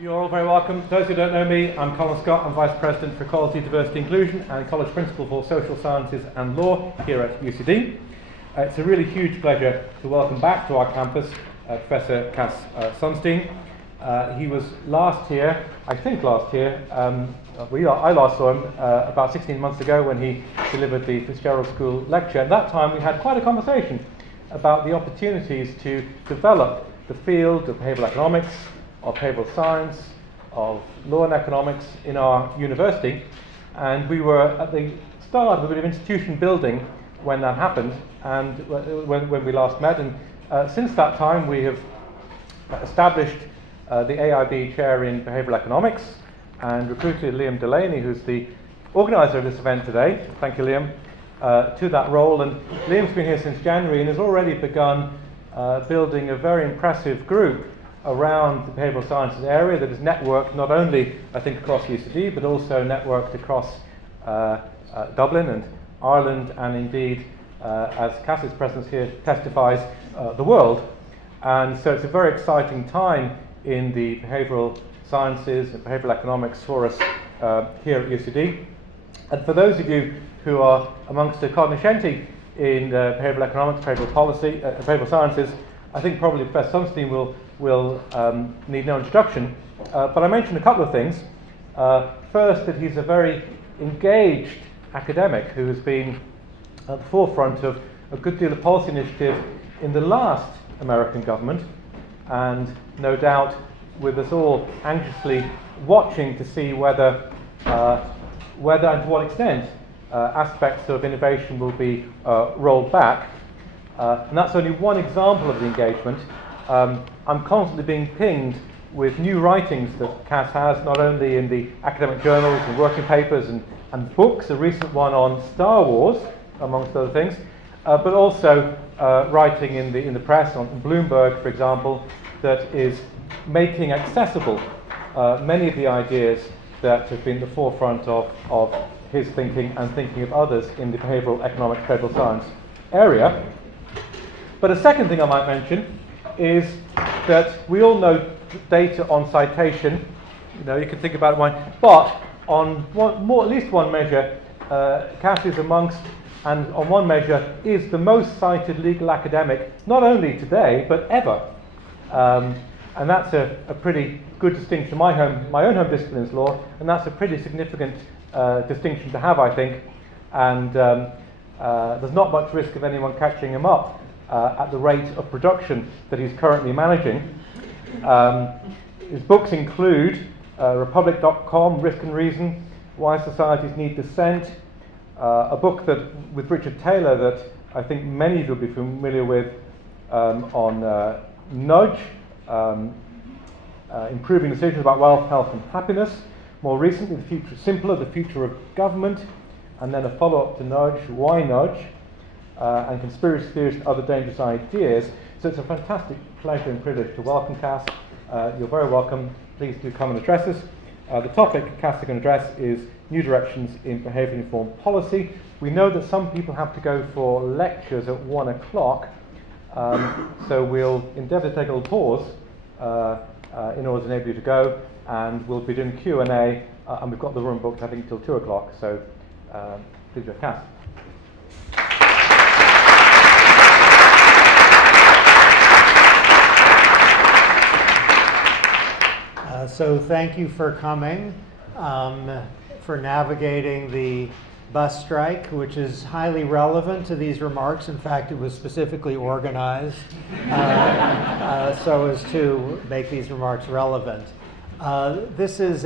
You're all very welcome. Those who don't know me, I'm Colin Scott. I'm Vice President for Equality, Diversity, Inclusion and College Principal for Social Sciences and Law here at UCD. It's a really huge pleasure to welcome back to our campus Professor Cass Sunstein. He was last year, I last saw him about 16 months ago when he delivered the Fitzgerald School lecture. At that time we had quite a conversation about the opportunities to develop the field of behavioural economics, of behavioural science, of law and economics in our university, and we were at the start of a bit of institution building when that happened, and when we last met. And since that time we have established the AIB chair in behavioural economics and recruited Liam Delaney, who's the organiser of this event today. Thank you, Liam, to that role. And Liam's been here since January and has already begun building a very impressive group around the behavioural sciences area that is networked not only, I think, across UCD, but also networked across Dublin and Ireland, and indeed, as Cass's presence here testifies, the world. And so it's a very exciting time in the behavioural sciences and behavioural economics for us here at UCD. And for those of you who are amongst the cognoscenti in behavioural economics, behavioural policy, behavioural sciences, I think probably Professor Sunstein will need no introduction, but I mentioned a couple of things. First, that he's a very engaged academic who has been at the forefront of a good deal of policy initiative in the last American government, and no doubt with us all anxiously watching to see whether and to what extent aspects of innovation will be rolled back. And that's only one example of the engagement. I'm constantly being pinged with new writings that Cass has, not only in the academic journals and working papers and books, a recent one on Star Wars, amongst other things, but also writing in the press, on Bloomberg, for example, that is making accessible many of the ideas that have been the forefront of his thinking and thinking of others in the behavioural economics, behavioural science area. But a second thing I might mention is that we all know data on citation. You can think about one, but on at least one measure, Cass is amongst, and on one measure is the most cited legal academic, not only today but ever. And that's a pretty good distinction. My own home discipline is law, and that's a pretty significant distinction to have, I think. And there's not much risk of anyone catching him up at the rate of production that he's currently managing. His books include Republic.com, Risk and Reason, Why Societies Need Dissent, a book with Richard Thaler that I think many of you will be familiar with on nudge, improving decisions about wealth, health and happiness. More recently, The Future is Simpler, The Future of Government, and then a follow-up to Nudge, Why Nudge, and Conspiracy Theories and Other Dangerous Ideas. So it's a fantastic pleasure and privilege to welcome Cass. You're very welcome. Please do come and address us. The topic Cass is going to address is new directions in behaviour informed policy. We know that some people have to go for lectures at 1 o'clock, so we'll endeavour to take a little pause in order to enable you to go, and we'll be doing Q&A, and we've got the room booked I think till 2 o'clock, so please do Cass. So thank you for coming, for navigating the bus strike, which is highly relevant to these remarks. In fact, it was specifically organized so as to make these remarks relevant. This is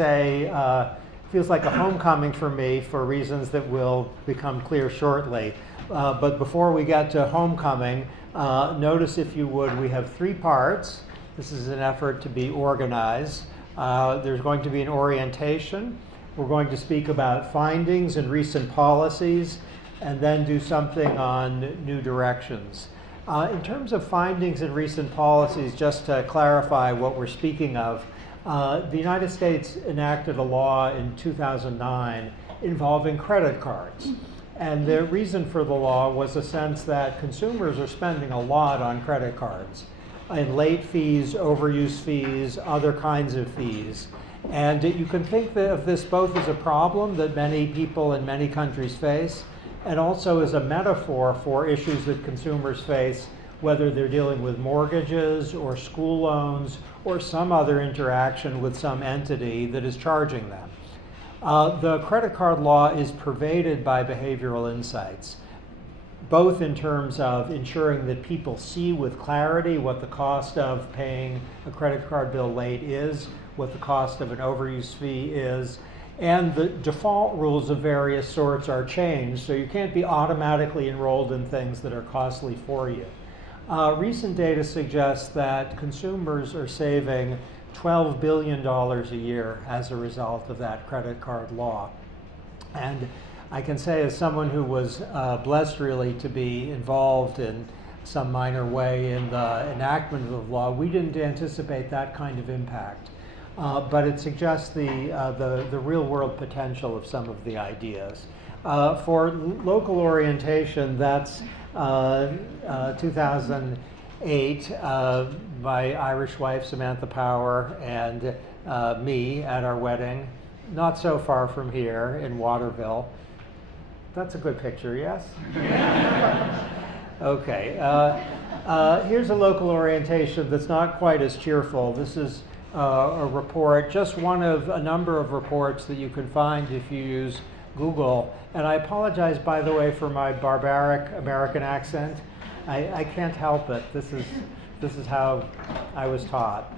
feels like a homecoming for me for reasons that will become clear shortly. But before we get to homecoming, notice, if you would, we have 3 parts. This is an effort to be organized. There's going to be an orientation. We're going to speak about findings and recent policies, and then do something on new directions. In terms of findings and recent policies, just to clarify what we're speaking of, the United States enacted a law in 2009 involving credit cards. And the reason for the law was the sense that consumers are spending a lot on credit cards. in late fees, overuse fees, other kinds of fees. And you can think of this both as a problem that many people in many countries face, and also as a metaphor for issues that consumers face, whether they're dealing with mortgages or school loans or some other interaction with some entity that is charging them. The credit card law is pervaded by behavioral insights, both in terms of ensuring that people see with clarity what the cost of paying a credit card bill late is, what the cost of an overuse fee is, and the default rules of various sorts are changed, so you can't be automatically enrolled in things that are costly for you. Recent data suggests that consumers are saving $12 billion a year as a result of that credit card law. And I can say, as someone who was blessed really to be involved in some minor way in the enactment of the law, we didn't anticipate that kind of impact. But it suggests the real world potential of some of the ideas. For local orientation, that's 2008, my Irish wife, Samantha Power, and me at our wedding, not so far from here in Waterville. That's a good picture, yes? Okay. Here's a local orientation that's not quite as cheerful. This is a report, just one of a number of reports that you can find if you use Google. And I apologize, by the way, for my barbaric American accent. I can't help it. This is how I was taught.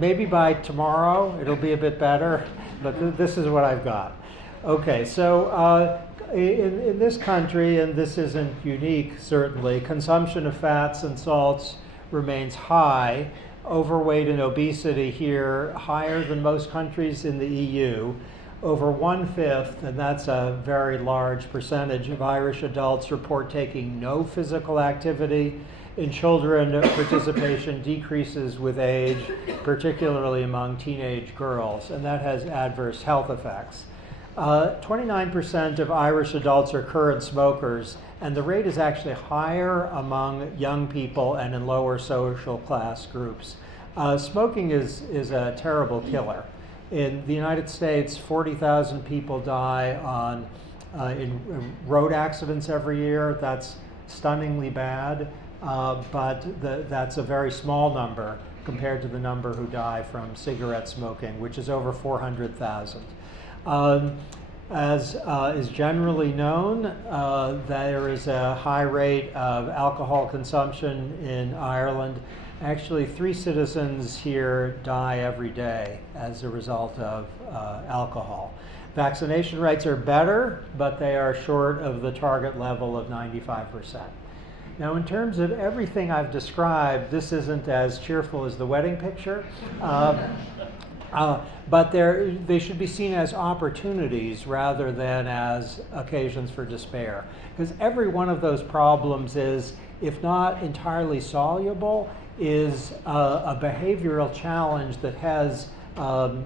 Maybe by tomorrow it'll be a bit better, but this is what I've got. Okay, so in this country, and this isn't unique certainly, consumption of fats and salts remains high. Overweight and obesity here higher than most countries in the EU. Over 1/5, and that's a very large percentage of Irish adults report taking no physical activity. In children, participation decreases with age, particularly among teenage girls, and that has adverse health effects. 29% of Irish adults are current smokers, and the rate is actually higher among young people and in lower social class groups. Smoking is a terrible killer. In the United States, 40,000 people die in road accidents every year. That's stunningly bad, but that's a very small number compared to the number who die from cigarette smoking, which is over 400,000. As is generally known, there is a high rate of alcohol consumption in Ireland. Actually, 3 citizens here die every day as a result of alcohol. Vaccination rates are better, but they are short of the target level of 95%. Now, in terms of everything I've described, this isn't as cheerful as the wedding picture. But they should be seen as opportunities rather than as occasions for despair. Because every one of those problems is, if not entirely soluble, is a behavioral challenge that has a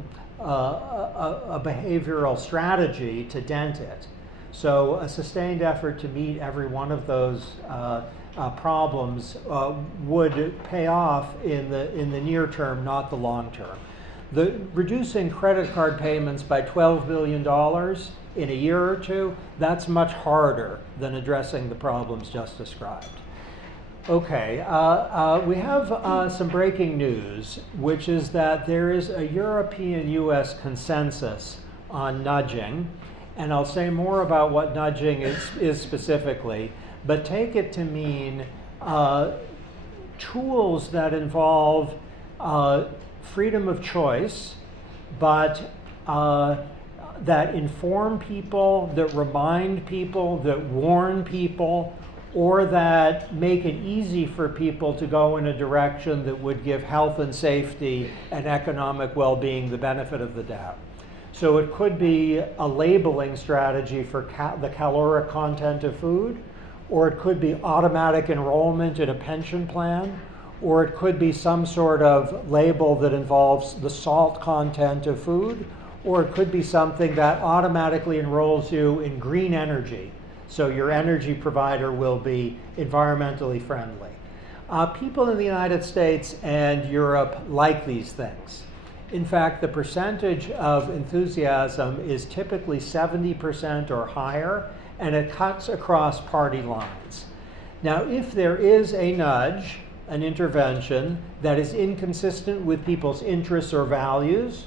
behavioral strategy to dent it. So a sustained effort to meet every one of those problems would pay off in the near term, not the long term. Reducing credit card payments by $12 billion in a year or two, that's much harder than addressing the problems just described. Okay, we have some breaking news, which is that there is a European-US consensus on nudging, and I'll say more about what nudging is specifically, but take it to mean tools that involve freedom of choice, but that inform people, that remind people, that warn people, or that make it easy for people to go in a direction that would give health and safety and economic well-being the benefit of the doubt. So it could be a labeling strategy for the caloric content of food, or it could be automatic enrollment in a pension plan, or it could be some sort of label that involves the salt content of food, or it could be something that automatically enrolls you in green energy, so your energy provider will be environmentally friendly. People in the United States and Europe like these things. In fact, the percentage of enthusiasm is typically 70% or higher, and it cuts across party lines. Now, if there is a nudge, an intervention that is inconsistent with people's interests or values,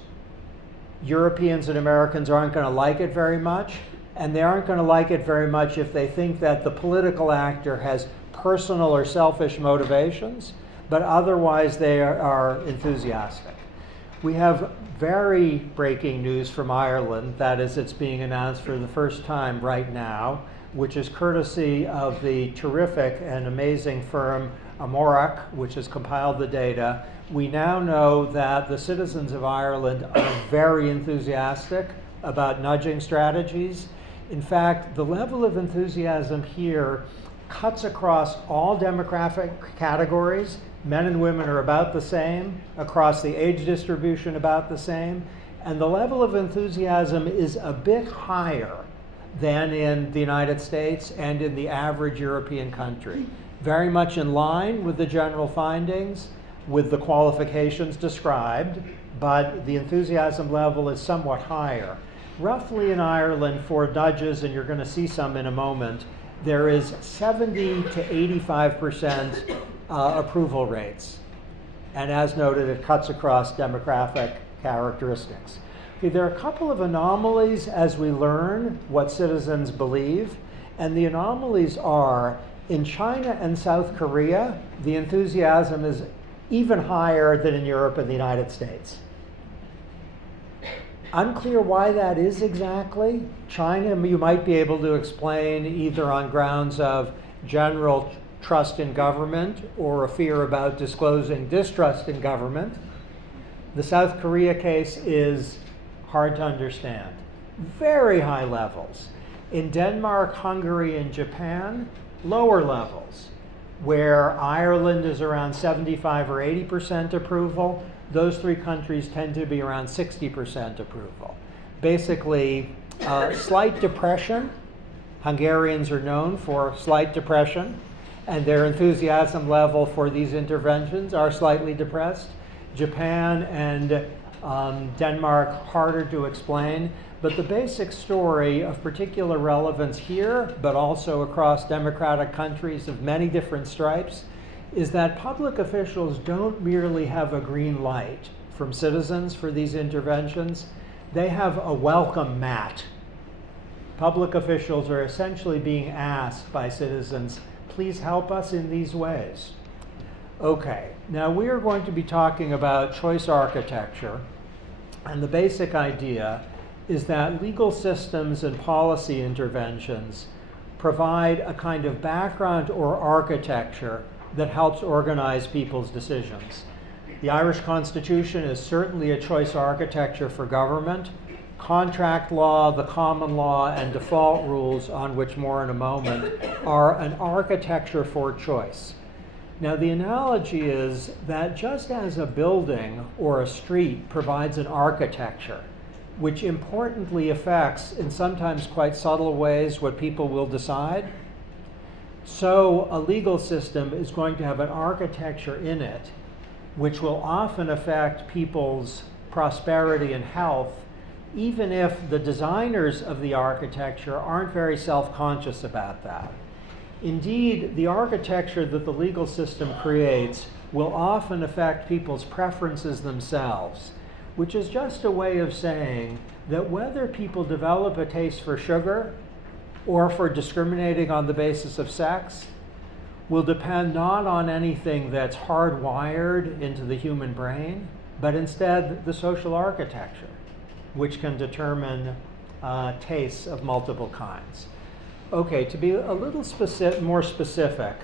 Europeans and Americans aren't going to like it very much, and they aren't going to like it very much if they think that the political actor has personal or selfish motivations, but otherwise they are enthusiastic. We have very breaking news from Ireland, that is, it's being announced for the first time right now, which is courtesy of the terrific and amazing firm Amorach, which has compiled the data. We now know that the citizens of Ireland are very enthusiastic about nudging strategies. In fact, the level of enthusiasm here cuts across all demographic categories. Men and women are about the same, across the age distribution about the same, and the level of enthusiasm is a bit higher than in the United States and in the average European country. Very much in line with the general findings, with the qualifications described, but the enthusiasm level is somewhat higher. Roughly in Ireland, for nudges, and you're going to see some in a moment, there is 70 to 85% approval rates. And as noted, it cuts across demographic characteristics. Okay, there are a couple of anomalies as we learn what citizens believe. And the anomalies are, in China and South Korea, the enthusiasm is even higher than in Europe and the United States. Unclear why that is exactly. China, you might be able to explain either on grounds of general trust in government or a fear about disclosing distrust in government. The South Korea case is hard to understand. Very high levels. In Denmark, Hungary, and Japan, lower levels, where Ireland is around 75 or 80% approval. Those three countries tend to be around 60% approval. Basically, slight depression. Hungarians are known for slight depression, and their enthusiasm level for these interventions are slightly depressed. Japan and Denmark, harder to explain, but the basic story of particular relevance here, but also across democratic countries of many different stripes, is that public officials don't merely have a green light from citizens for these interventions. They have a welcome mat. Public officials are essentially being asked by citizens, please help us in these ways. Okay, now we are going to be talking about choice architecture, and the basic idea is that legal systems and policy interventions provide a kind of background or architecture that helps organize people's decisions. The Irish Constitution is certainly a choice architecture for government. Contract law, the common law, and default rules, on which more in a moment, are an architecture for choice. Now, the analogy is that just as a building or a street provides an architecture, which importantly affects, in sometimes quite subtle ways, what people will decide, so a legal system is going to have an architecture in it which will often affect people's prosperity and health, even if the designers of the architecture aren't very self-conscious about that. Indeed, the architecture that the legal system creates will often affect people's preferences themselves, which is just a way of saying that whether people develop a taste for sugar or for discriminating on the basis of sex will depend not on anything that's hardwired into the human brain, but instead the social architecture, which can determine tastes of multiple kinds. Okay, to be a little more specific,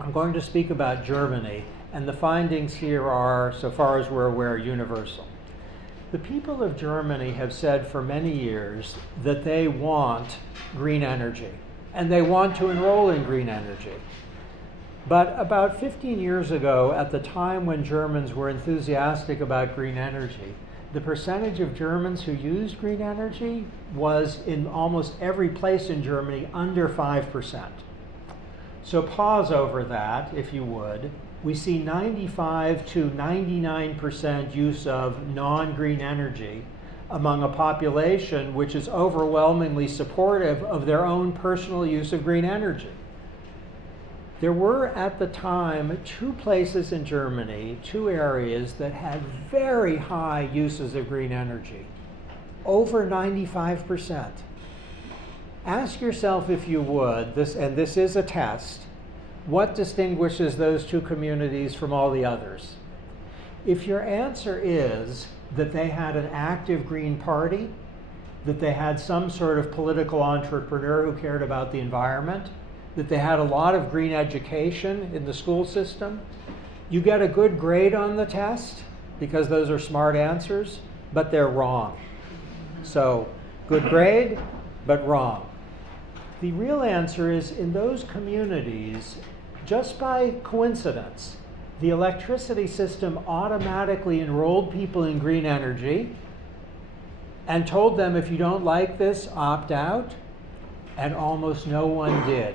I'm going to speak about Germany, and the findings here are, so far as we're aware, universal. The people of Germany have said for many years that they want green energy, and they want to enroll in green energy. But about 15 years ago, at the time when Germans were enthusiastic about green energy, the percentage of Germans who used green energy was in almost every place in Germany under 5%. So pause over that, if you would. We see 95 to 99% use of non-green energy among a population which is overwhelmingly supportive of their own personal use of green energy. There were at the time 2 places in Germany, 2 areas that had very high uses of green energy, over 95%. Ask yourself, if you would, and this is a test, what distinguishes those 2 communities from all the others? If your answer is that they had an active Green Party, that they had some sort of political entrepreneur who cared about the environment, that they had a lot of green education in the school system, you get a good grade on the test because those are smart answers, but they're wrong. So, good grade, but wrong. The real answer is, in those communities, just by coincidence, the electricity system automatically enrolled people in green energy and told them, if you don't like this, opt out, and almost no one did.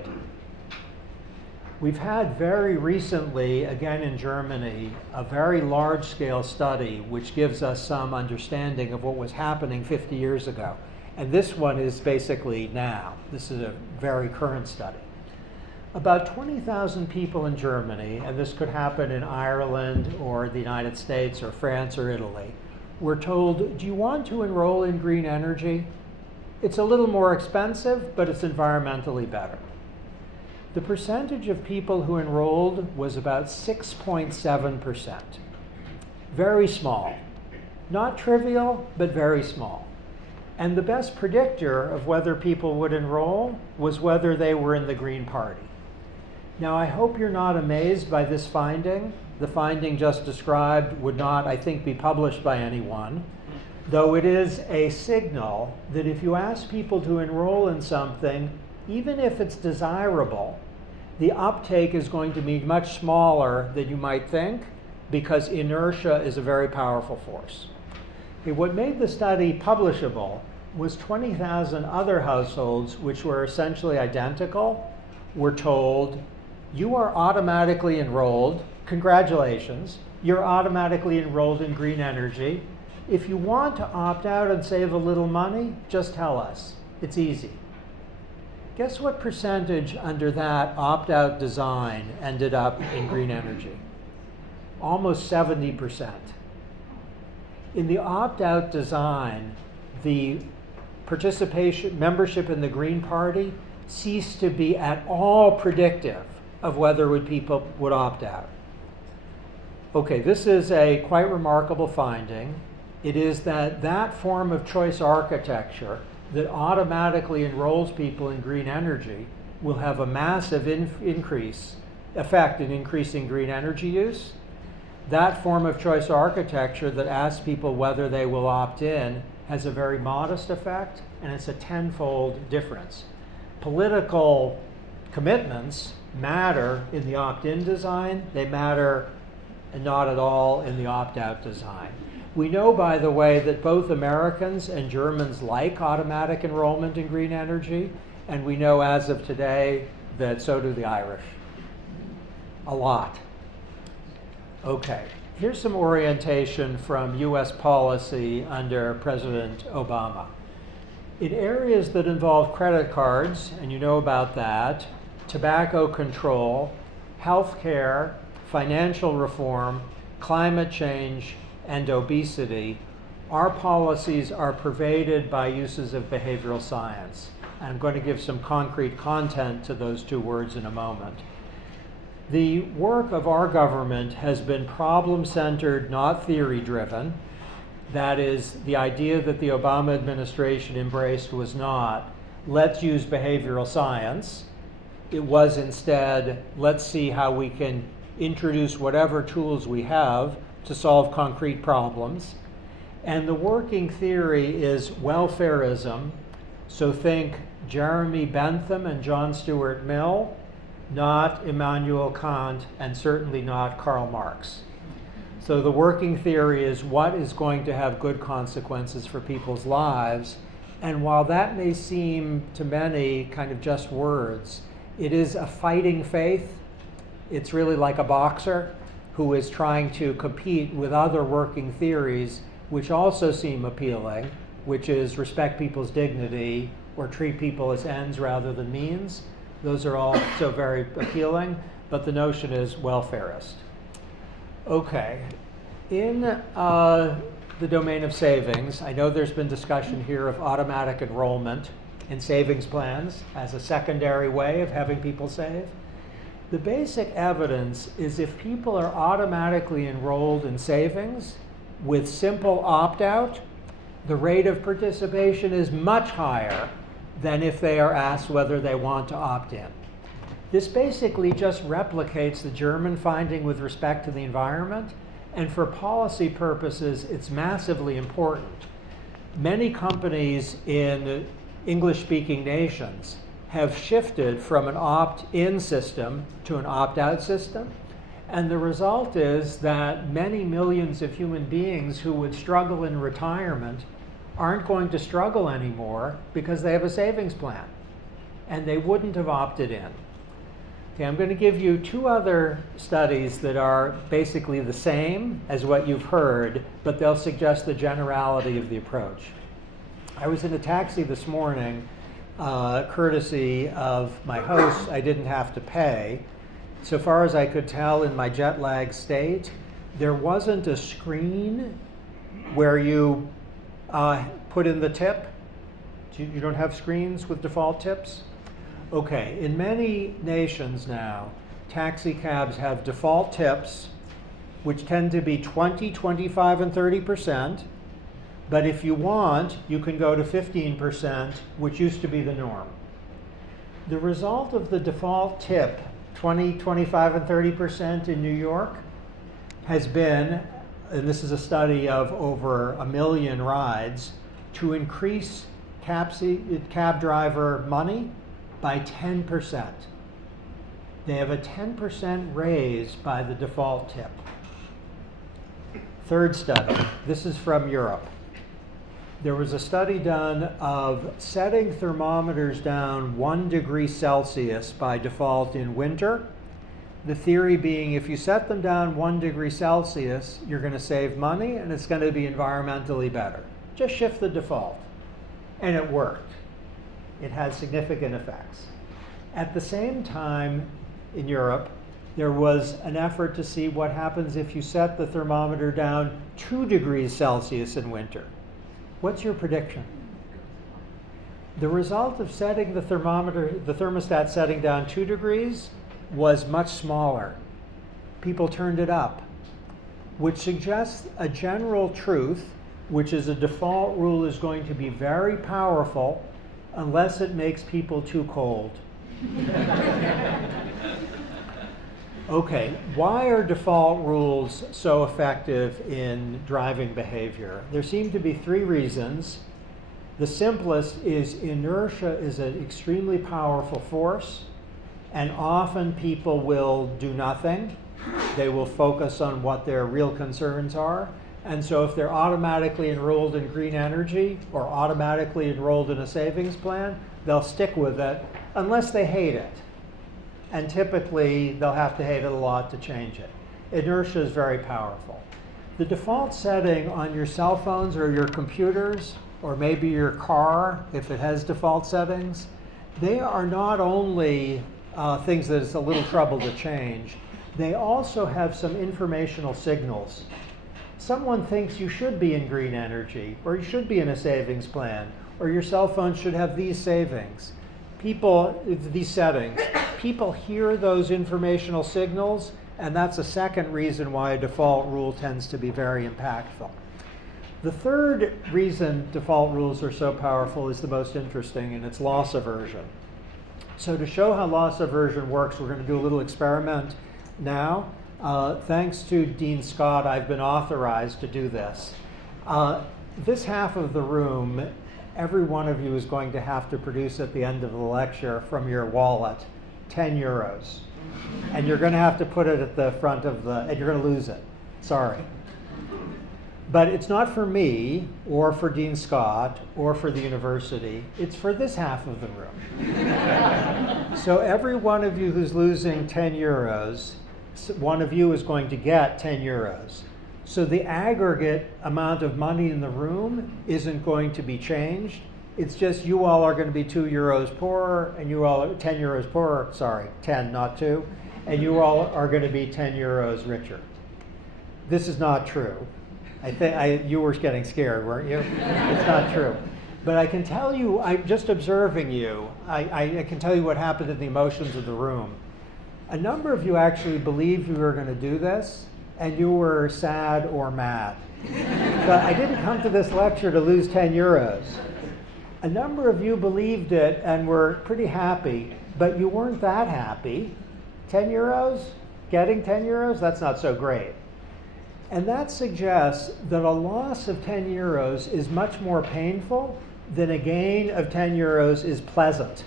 We've had very recently, again in Germany, a very large-scale study which gives us some understanding of what was happening 50 years ago. And this one is basically now. This is a very current study. About 20,000 people in Germany, and this could happen in Ireland or the United States or France or Italy, were told, do you want to enroll in green energy? It's a little more expensive, but it's environmentally better. The percentage of people who enrolled was about 6.7%. Very small. Not trivial, but very small. And the best predictor of whether people would enroll was whether they were in the Green Party. Now, I hope you're not amazed by this finding. The finding just described would not, I think, be published by anyone, though it is a signal that if you ask people to enroll in something, even if it's desirable, the uptake is going to be much smaller than you might think, because inertia is a very powerful force. Okay, what made the study publishable was 20,000 other households, which were essentially identical, were told, you are automatically enrolled, congratulations, you're automatically enrolled in green energy. If you want to opt out and save a little money, just tell us. It's easy. Guess what percentage under that opt-out design ended up in green energy? Almost 70%. In the opt-out design, the membership in the Green Party ceased to be at all predictive of whether people would opt out. Okay, this is a quite remarkable finding. It is that form of choice architecture that automatically enrolls people in green energy will have a massive effect in increasing green energy use. That form of choice architecture that asks people whether they will opt in has a very modest effect, and it's a tenfold difference. Political commitments matter in the opt-in design. They matter not at all in the opt-out design. We know, by the way, that both Americans and Germans like automatic enrollment in green energy, and we know as of today that so do the Irish. A lot. Okay, here's some orientation from US policy under President Obama. In areas that involve credit cards, and you know about that, tobacco control, health care, financial reform, climate change, and obesity, our policies are pervaded by uses of behavioral science. And I'm going to give some concrete content to those 2 words in a moment. The work of our government has been problem-centered, not theory-driven. That is, the idea that the Obama administration embraced was not, let's use behavioral science. It was instead, let's see how we can introduce whatever tools we have to solve concrete problems. And the working theory is welfarism. So think Jeremy Bentham and John Stuart Mill, not Immanuel Kant, and certainly not Karl Marx. So the working theory is what is going to have good consequences for people's lives. And while that may seem to many kind of just words, It is a fighting faith. It's really like a boxer who is trying to compete with other working theories which also seem appealing, which is respect people's dignity or treat people as ends rather than means. Those are all so very appealing, but the notion is welfarist. Okay, in the domain of savings, I know there's been discussion here of automatic enrollment in savings plans as a secondary way of having people save. The basic evidence is if people are automatically enrolled in savings with simple opt-out, the rate of participation is much higher than if they are asked whether they want to opt in. This basically just replicates the German finding with respect to the environment, and for policy purposes, it's massively important. Many companies in English-speaking nations have shifted from an opt-in system to an opt-out system, and the result is that many millions of human beings who would struggle in retirement aren't going to struggle anymore because they have a savings plan, and they wouldn't have opted in. Okay, I'm going to give you two other studies that are basically the same as what you've heard, but they'll suggest the generality of the approach. I was in a taxi this morning, courtesy of my host. I didn't have to pay. So far as I could tell in my jet lag state, there wasn't a screen where you put in the tip. You don't have screens with default tips? Okay, in many nations now, taxi cabs have default tips, which tend to be 20, 25, and 30%. But if you want, you can go to 15%, which used to be the norm. The result of the default tip, 20, 25, and 30% in New York, has been, and this is a study of over 1 million rides, to increase cab driver money by 10%. They have a 10% raise by the default tip. Third study, this is from Europe. There was a study done of setting thermometers down 1 degree Celsius by default in winter. The theory being if you set them down 1 degree Celsius, you're going to save money and it's going to be environmentally better. Just shift the default. And it worked. It had significant effects. At the same time, in Europe, there was an effort to see what happens if you set the thermometer down 2 degrees Celsius in winter. What's your prediction? The result of setting the thermostat setting down 2 degrees was much smaller. People turned it up, which suggests a general truth, which is a default rule is going to be very powerful unless it makes people too cold. Okay, why are default rules so effective in driving behavior? There seem to be 3 reasons. The simplest is inertia is an extremely powerful force, and often people will do nothing. They will focus on what their real concerns are. And so if they're automatically enrolled in green energy or automatically enrolled in a savings plan, they'll stick with it unless they hate it. And typically, they'll have to hate it a lot to change it. Inertia is very powerful. The default setting on your cell phones or your computers, or maybe your car, if it has default settings, they are not only things that it's a little trouble to change, they also have some informational signals. Someone thinks you should be in green energy, or you should be in a savings plan, or your cell phone should have these savings. These settings. People hear those informational signals, and that's a second reason why a default rule tends to be very impactful. The third reason default rules are so powerful is the most interesting, and it's loss aversion. So to show how loss aversion works, we're going to do a little experiment now. Thanks to Dean Scott, I've been authorized to do this. This half of the room, every one of you is going to have to produce at the end of the lecture from your wallet 10 euros. And you're going to have to put it at the front of and you're going to lose it. Sorry. But it's not for me, or for Dean Scott, or for the university. It's for this half of the room. So every one of you who's losing 10 euros, one of you is going to get 10 euros. So the aggregate amount of money in the room isn't going to be changed. It's just you all are going to be 2 euros poorer, and you all are 10 euros poorer, sorry, 10, not 2, and you all are going to be 10 euros richer. This is not true. I think you were getting scared, weren't you? It's not true. But I can tell you, just observing you, I can tell you what happened in the emotions of the room. A number of you actually believed you were going to do this, and you were sad or mad. But I didn't come to this lecture to lose 10 euros. A number of you believed it and were pretty happy, but you weren't that happy. 10 euros? Getting 10 euros? That's not so great. And that suggests that a loss of 10 euros is much more painful than a gain of 10 euros is pleasant.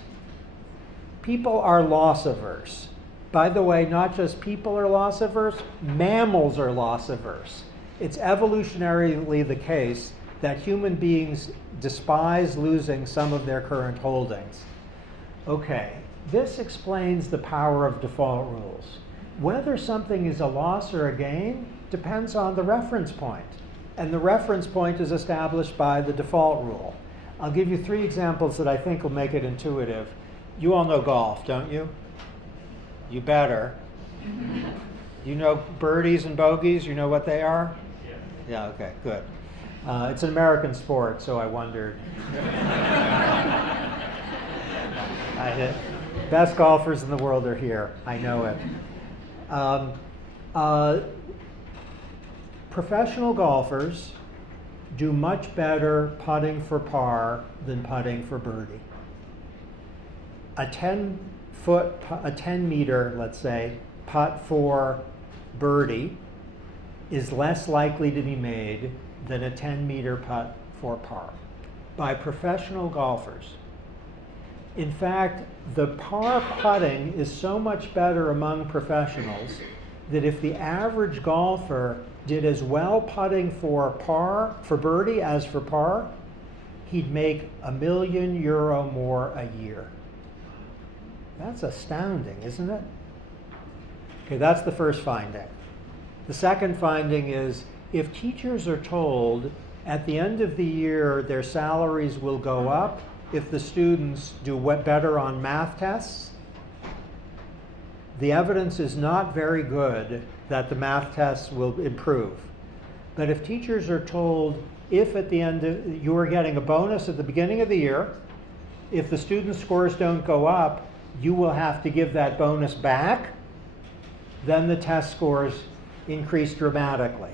People are loss averse. By the way, not just people are loss averse, mammals are loss averse. It's evolutionarily the case that human beings despise losing some of their current holdings. Okay, this explains the power of default rules. Whether something is a loss or a gain depends on the reference point. And the reference point is established by the default rule. I'll give you 3 examples that I think will make it intuitive. You all know golf, don't you? You better. You know birdies and bogeys? You know what they are? Yeah. Yeah, okay, good. It's an American sport, so I wondered. Best golfers in the world are here. I know it. Professional golfers do much better putting for par than putting for birdie. A 10 meter, let's say, putt for birdie is less likely to be made than a 10 meter putt for par by professional golfers. In fact, the par putting is so much better among professionals that if the average golfer did as well putting for birdie as for par, he'd make €1 million more a year. That's astounding, isn't it? Okay, that's the first finding. The second finding is if teachers are told at the end of the year their salaries will go up if the students do better on math tests, the evidence is not very good that the math tests will improve. But if teachers are told if at the end you are getting a bonus at the beginning of the year, if the student scores don't go up, you will have to give that bonus back, then the test scores increase dramatically.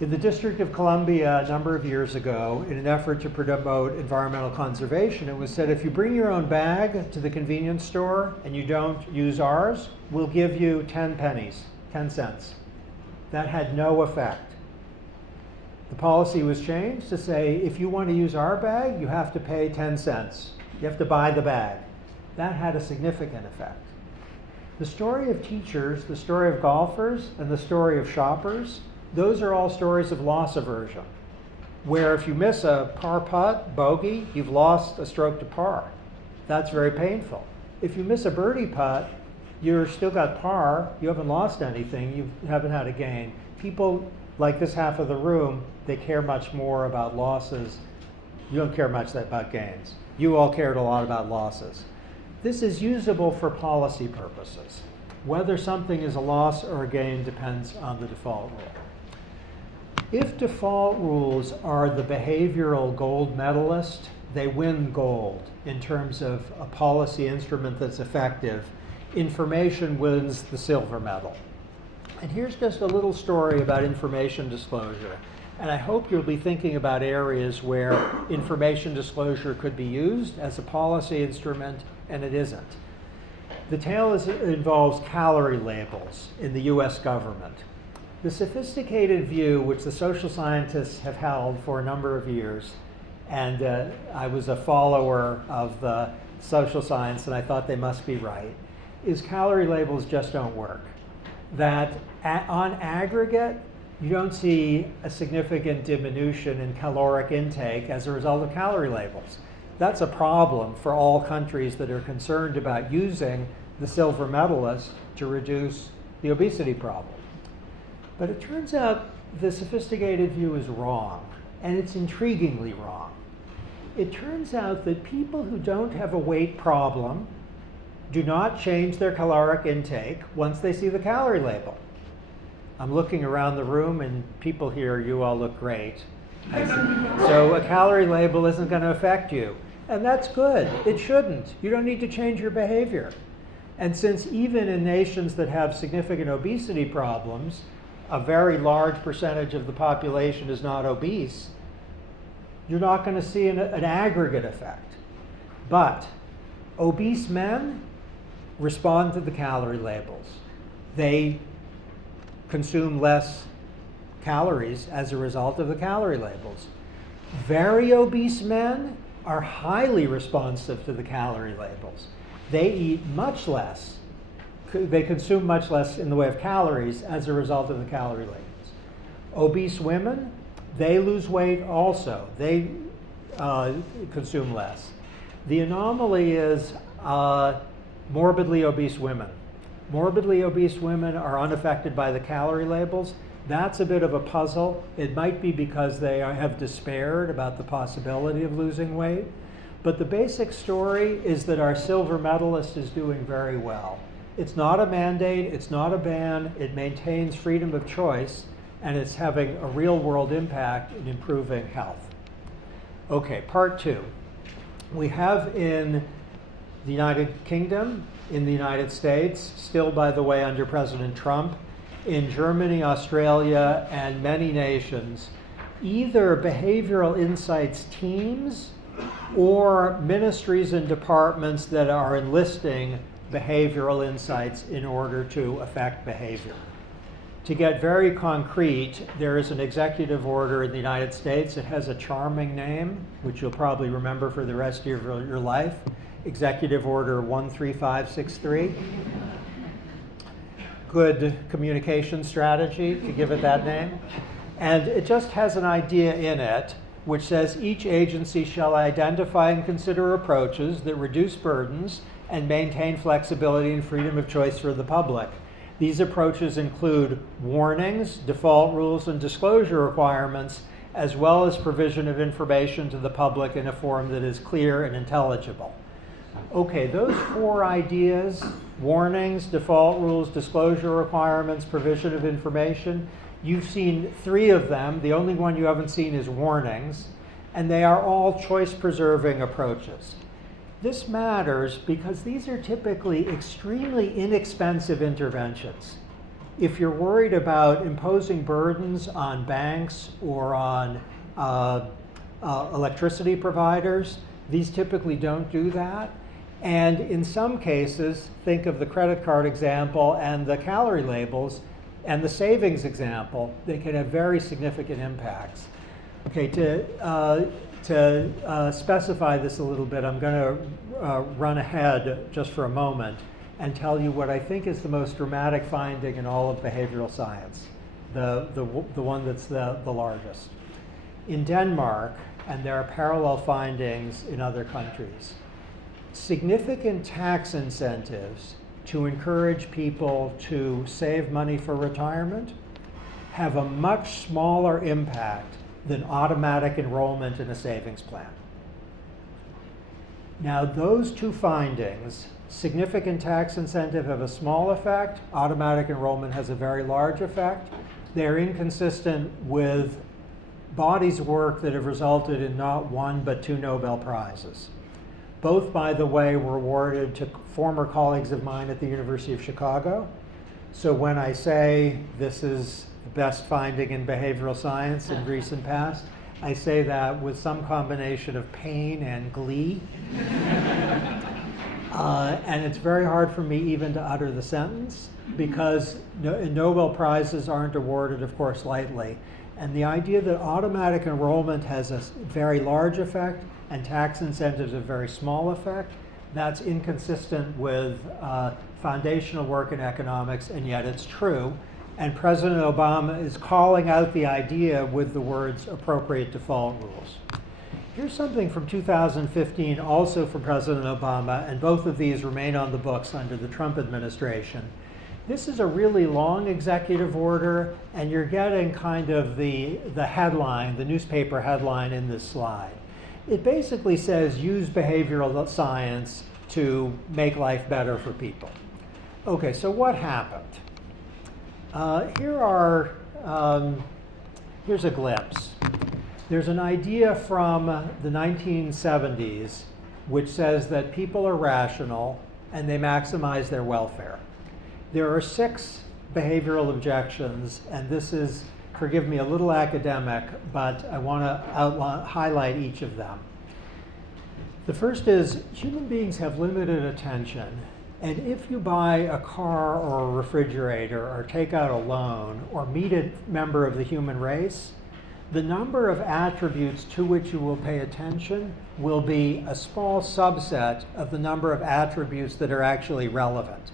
In the District of Columbia a number of years ago, in an effort to promote environmental conservation, it was said if you bring your own bag to the convenience store and you don't use ours, we'll give you 10 pennies, 10 cents. That had no effect. The policy was changed to say if you want to use our bag, you have to pay 10 cents. You have to buy the bag. That had a significant effect. The story of teachers, the story of golfers, and the story of shoppers, those are all stories of loss aversion, where if you miss a par putt, bogey, you've lost a stroke to par. That's very painful. If you miss a birdie putt, you've still got par, you haven't lost anything, you haven't had a gain. People like this half of the room, they care much more about losses. You don't care much about gains. You all cared a lot about losses. This is usable for policy purposes. Whether something is a loss or a gain depends on the default rule. If default rules are the behavioral gold medalist, they win gold in terms of a policy instrument that's effective. Information wins the silver medal. And here's just a little story about information disclosure. And I hope you'll be thinking about areas where information disclosure could be used as a policy instrument, and it isn't. The tale involves calorie labels in the US government. The sophisticated view, which the social scientists have held for a number of years, and I was a follower of the social science and I thought they must be right, is calorie labels just don't work. That on aggregate, you don't see a significant diminution in caloric intake as a result of calorie labels. That's a problem for all countries that are concerned about using the silver medalist to reduce the obesity problem. But it turns out the sophisticated view is wrong, and it's intriguingly wrong. It turns out that people who don't have a weight problem do not change their caloric intake once they see the calorie label. I'm looking around the room, and people here, you all look great. So a calorie label isn't going to affect you. And that's good. It shouldn't. You don't need to change your behavior. And since even in nations that have significant obesity problems, a very large percentage of the population is not obese, you're not going to see an aggregate effect. But obese men respond to the calorie labels. They consume less calories as a result of the calorie labels. Very obese men are highly responsive to the calorie labels. They eat much less. They consume much less in the way of calories as a result of the calorie labels. Obese women, they lose weight also. They consume less. The anomaly is morbidly obese women. Morbidly obese women are unaffected by the calorie labels. That's a bit of a puzzle. It might be because they have despaired about the possibility of losing weight. But the basic story is that our silver medalist is doing very well. It's not a mandate, it's not a ban, it maintains freedom of choice, and it's having a real world impact in improving health. Okay, part two. We have in the United Kingdom, in the United States, still by the way under President Trump, in Germany, Australia, and many nations, either behavioral insights teams or ministries and departments that are enlisting behavioral insights in order to affect behavior. To get very concrete, there is an executive order in the United States. It has a charming name, which you'll probably remember for the rest of your life. Executive Order 13563. Good communication strategy to give it that name. And it just has an idea in it which says each agency shall identify and consider approaches that reduce burdens and maintain flexibility and freedom of choice for the public. These approaches include warnings, default rules, and disclosure requirements, as well as provision of information to the public in a form that is clear and intelligible. Okay, those four ideas, warnings, default rules, disclosure requirements, provision of information, you've seen three of them. The only one you haven't seen is warnings, and they are all choice-preserving approaches. This matters because these are typically extremely inexpensive interventions. If you're worried about imposing burdens on banks or on electricity providers, these typically don't do that. And in some cases, think of the credit card example and the calorie labels and the savings example, they can have very significant impacts. Okay, to specify this a little bit, I'm going to run ahead just for a moment and tell you what I think is the most dramatic finding in all of behavioral science, the one that's the largest. In Denmark, and there are parallel findings in other countries, significant tax incentives to encourage people to save money for retirement have a much smaller impact than automatic enrollment in a savings plan. Now, those two findings, significant tax incentive have a small effect, automatic enrollment has a very large effect. They're inconsistent with bodies of work that have resulted in not one but 2 Nobel Prizes. Both, by the way, were awarded to former colleagues of mine at the University of Chicago. So when I say this is the best finding in behavioral science in recent past, I say that with some combination of pain and glee. And it's very hard for me even to utter the sentence because Nobel Prizes aren't awarded, of course, lightly. And the idea that automatic enrollment has a very large effect and tax incentives a very small effect, that's inconsistent with foundational work in economics, and yet it's true. And President Obama is calling out the idea with the words appropriate default rules. Here's something from 2015, also from President Obama, and both of these remain on the books under the Trump administration. This is a really long executive order, and you're getting kind of the headline, the newspaper headline in this slide. It basically says use behavioral science to make life better for people. Okay, so what happened? Here's a glimpse. There's an idea from the 1970s which says that people are rational and they maximize their welfare. There are 6 behavioral objections, and this is, forgive me, a little academic, but I want to highlight each of them. The first is human beings have limited attention, and if you buy a car or a refrigerator or take out a loan or meet a member of the human race, the number of attributes to which you will pay attention will be a small subset of the number of attributes that are actually relevant.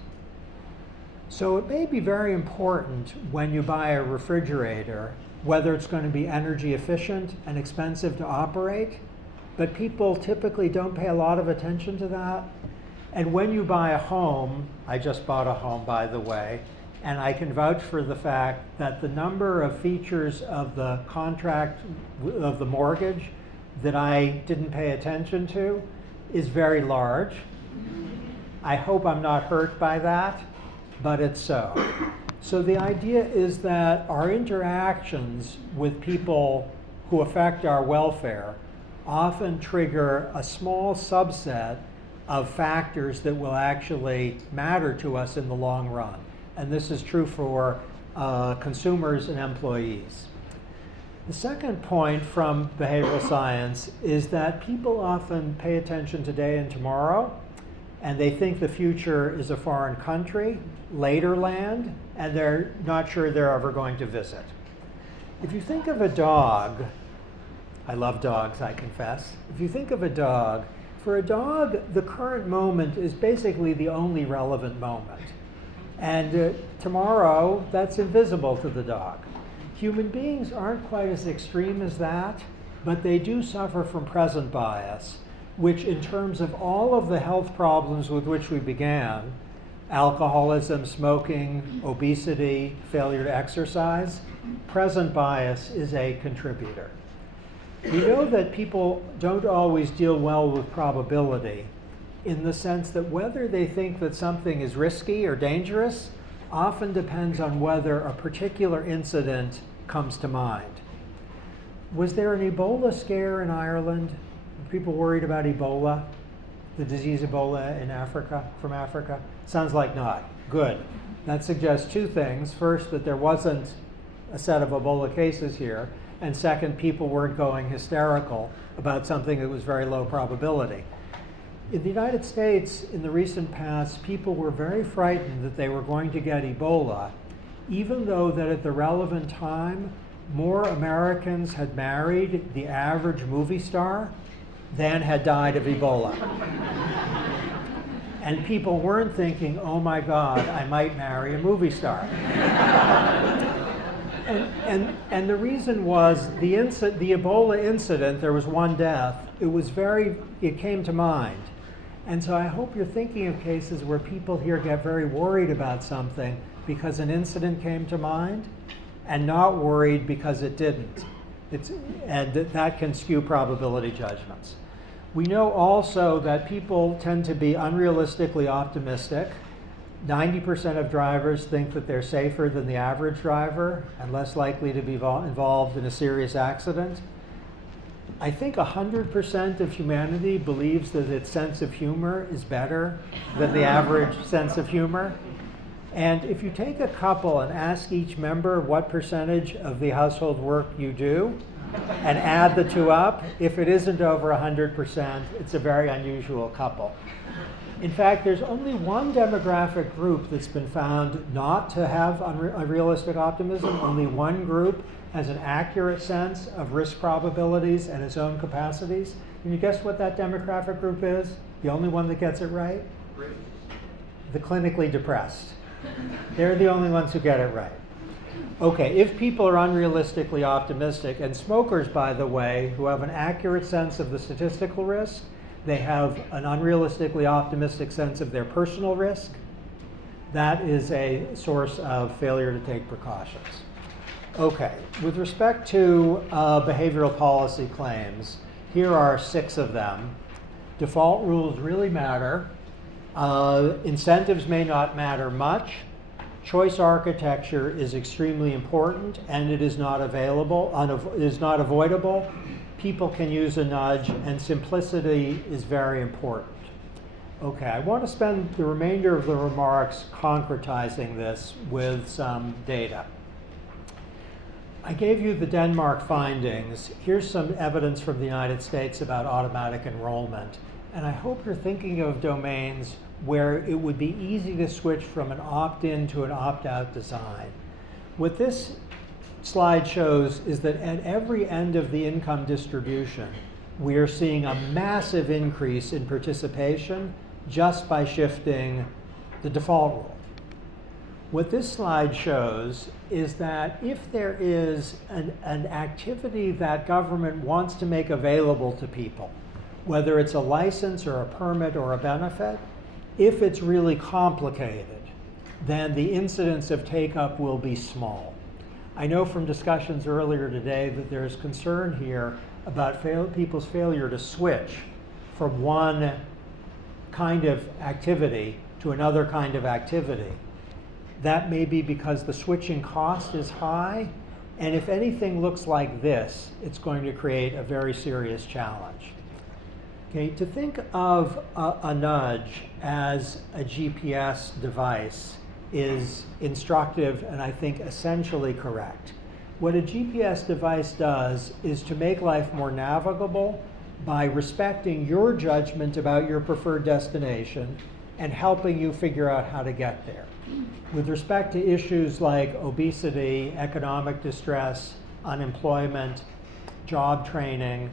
So it may be very important when you buy a refrigerator whether it's going to be energy efficient and expensive to operate, but people typically don't pay a lot of attention to that. And when you buy a home, I just bought a home, by the way, and I can vouch for the fact that the number of features of the contract of the mortgage that I didn't pay attention to is very large. I hope I'm not hurt by that, but it's so. So the idea is that our interactions with people who affect our welfare often trigger a small subset of factors that will actually matter to us in the long run. And this is true for consumers and employees. The second point from behavioral science is that people often pay attention today and tomorrow, and they think the future is a foreign country, later land, and they're not sure they're ever going to visit. If you think of a dog, I love dogs, I confess. If you think of a dog, for a dog, the current moment is basically the only relevant moment. And tomorrow, that's invisible to the dog. Human beings aren't quite as extreme as that, but they do suffer from present bias, which in terms of all of the health problems with which we began, alcoholism, smoking, obesity, failure to exercise, present bias is a contributor. We know that people don't always deal well with probability in the sense that whether they think that something is risky or dangerous often depends on whether a particular incident comes to mind. Was there an Ebola scare in Ireland? Were people worried about Ebola, the disease Ebola in Africa, from Africa? Sounds like not. Good. That suggests 2 things. First, that there wasn't a set of Ebola cases here. And second, people weren't going hysterical about something that was very low probability. In the United States, in the recent past, people were very frightened that they were going to get Ebola, even though that at the relevant time, more Americans had married the average movie star than had died of Ebola. And people weren't thinking, oh my God, I might marry a movie star. And the reason was the Ebola incident, there was 1 death, it came to mind. And so I hope you're thinking of cases where people here get very worried about something because an incident came to mind and not worried because it didn't. And that can skew probability judgments. We know also that people tend to be unrealistically optimistic. 90% of drivers think that they're safer than the average driver and less likely to be involved in a serious accident. I think 100% of humanity believes that its sense of humor is better than the average sense of humor. And if you take a couple and ask each member what percentage of the household work you do, and add the 2 up, if it isn't over 100%, it's a very unusual couple. In fact, there's only one demographic group that's been found not to have unrealistic optimism. Only one group has an accurate sense of risk probabilities and its own capacities. Can you guess what that demographic group is? The only one that gets it right? The clinically depressed. They're the only ones who get it right. Okay, if people are unrealistically optimistic, and smokers, by the way, who have an accurate sense of the statistical risk, they have an unrealistically optimistic sense of their personal risk, that is a source of failure to take precautions. Okay, with respect to behavioral policy claims, here are 6 of them. Default rules really matter. Incentives may not matter much. Choice architecture is extremely important, and it is not avoidable. People can use a nudge, and simplicity is very important. Okay, I want to spend the remainder of the remarks concretizing this with some data. I gave you the Denmark findings. Here's some evidence from the United States about automatic enrollment. And I hope you're thinking of domains where it would be easy to switch from an opt-in to an opt-out design. What this slide shows is that at every end of the income distribution, we are seeing a massive increase in participation just by shifting the default rule. What this slide shows is that if there is an activity that government wants to make available to people, whether it's a license or a permit or a benefit, if it's really complicated, then the incidence of take-up will be small. I know from discussions earlier today that there's concern here about people's failure to switch from one kind of activity to another kind of activity. That may be because the switching cost is high, and if anything looks like this, it's going to create a very serious challenge. Okay, to think of a nudge as a GPS device is instructive and I think essentially correct. What a GPS device does is to make life more navigable by respecting your judgment about your preferred destination and helping you figure out how to get there. With respect to issues like obesity, economic distress, unemployment, job training,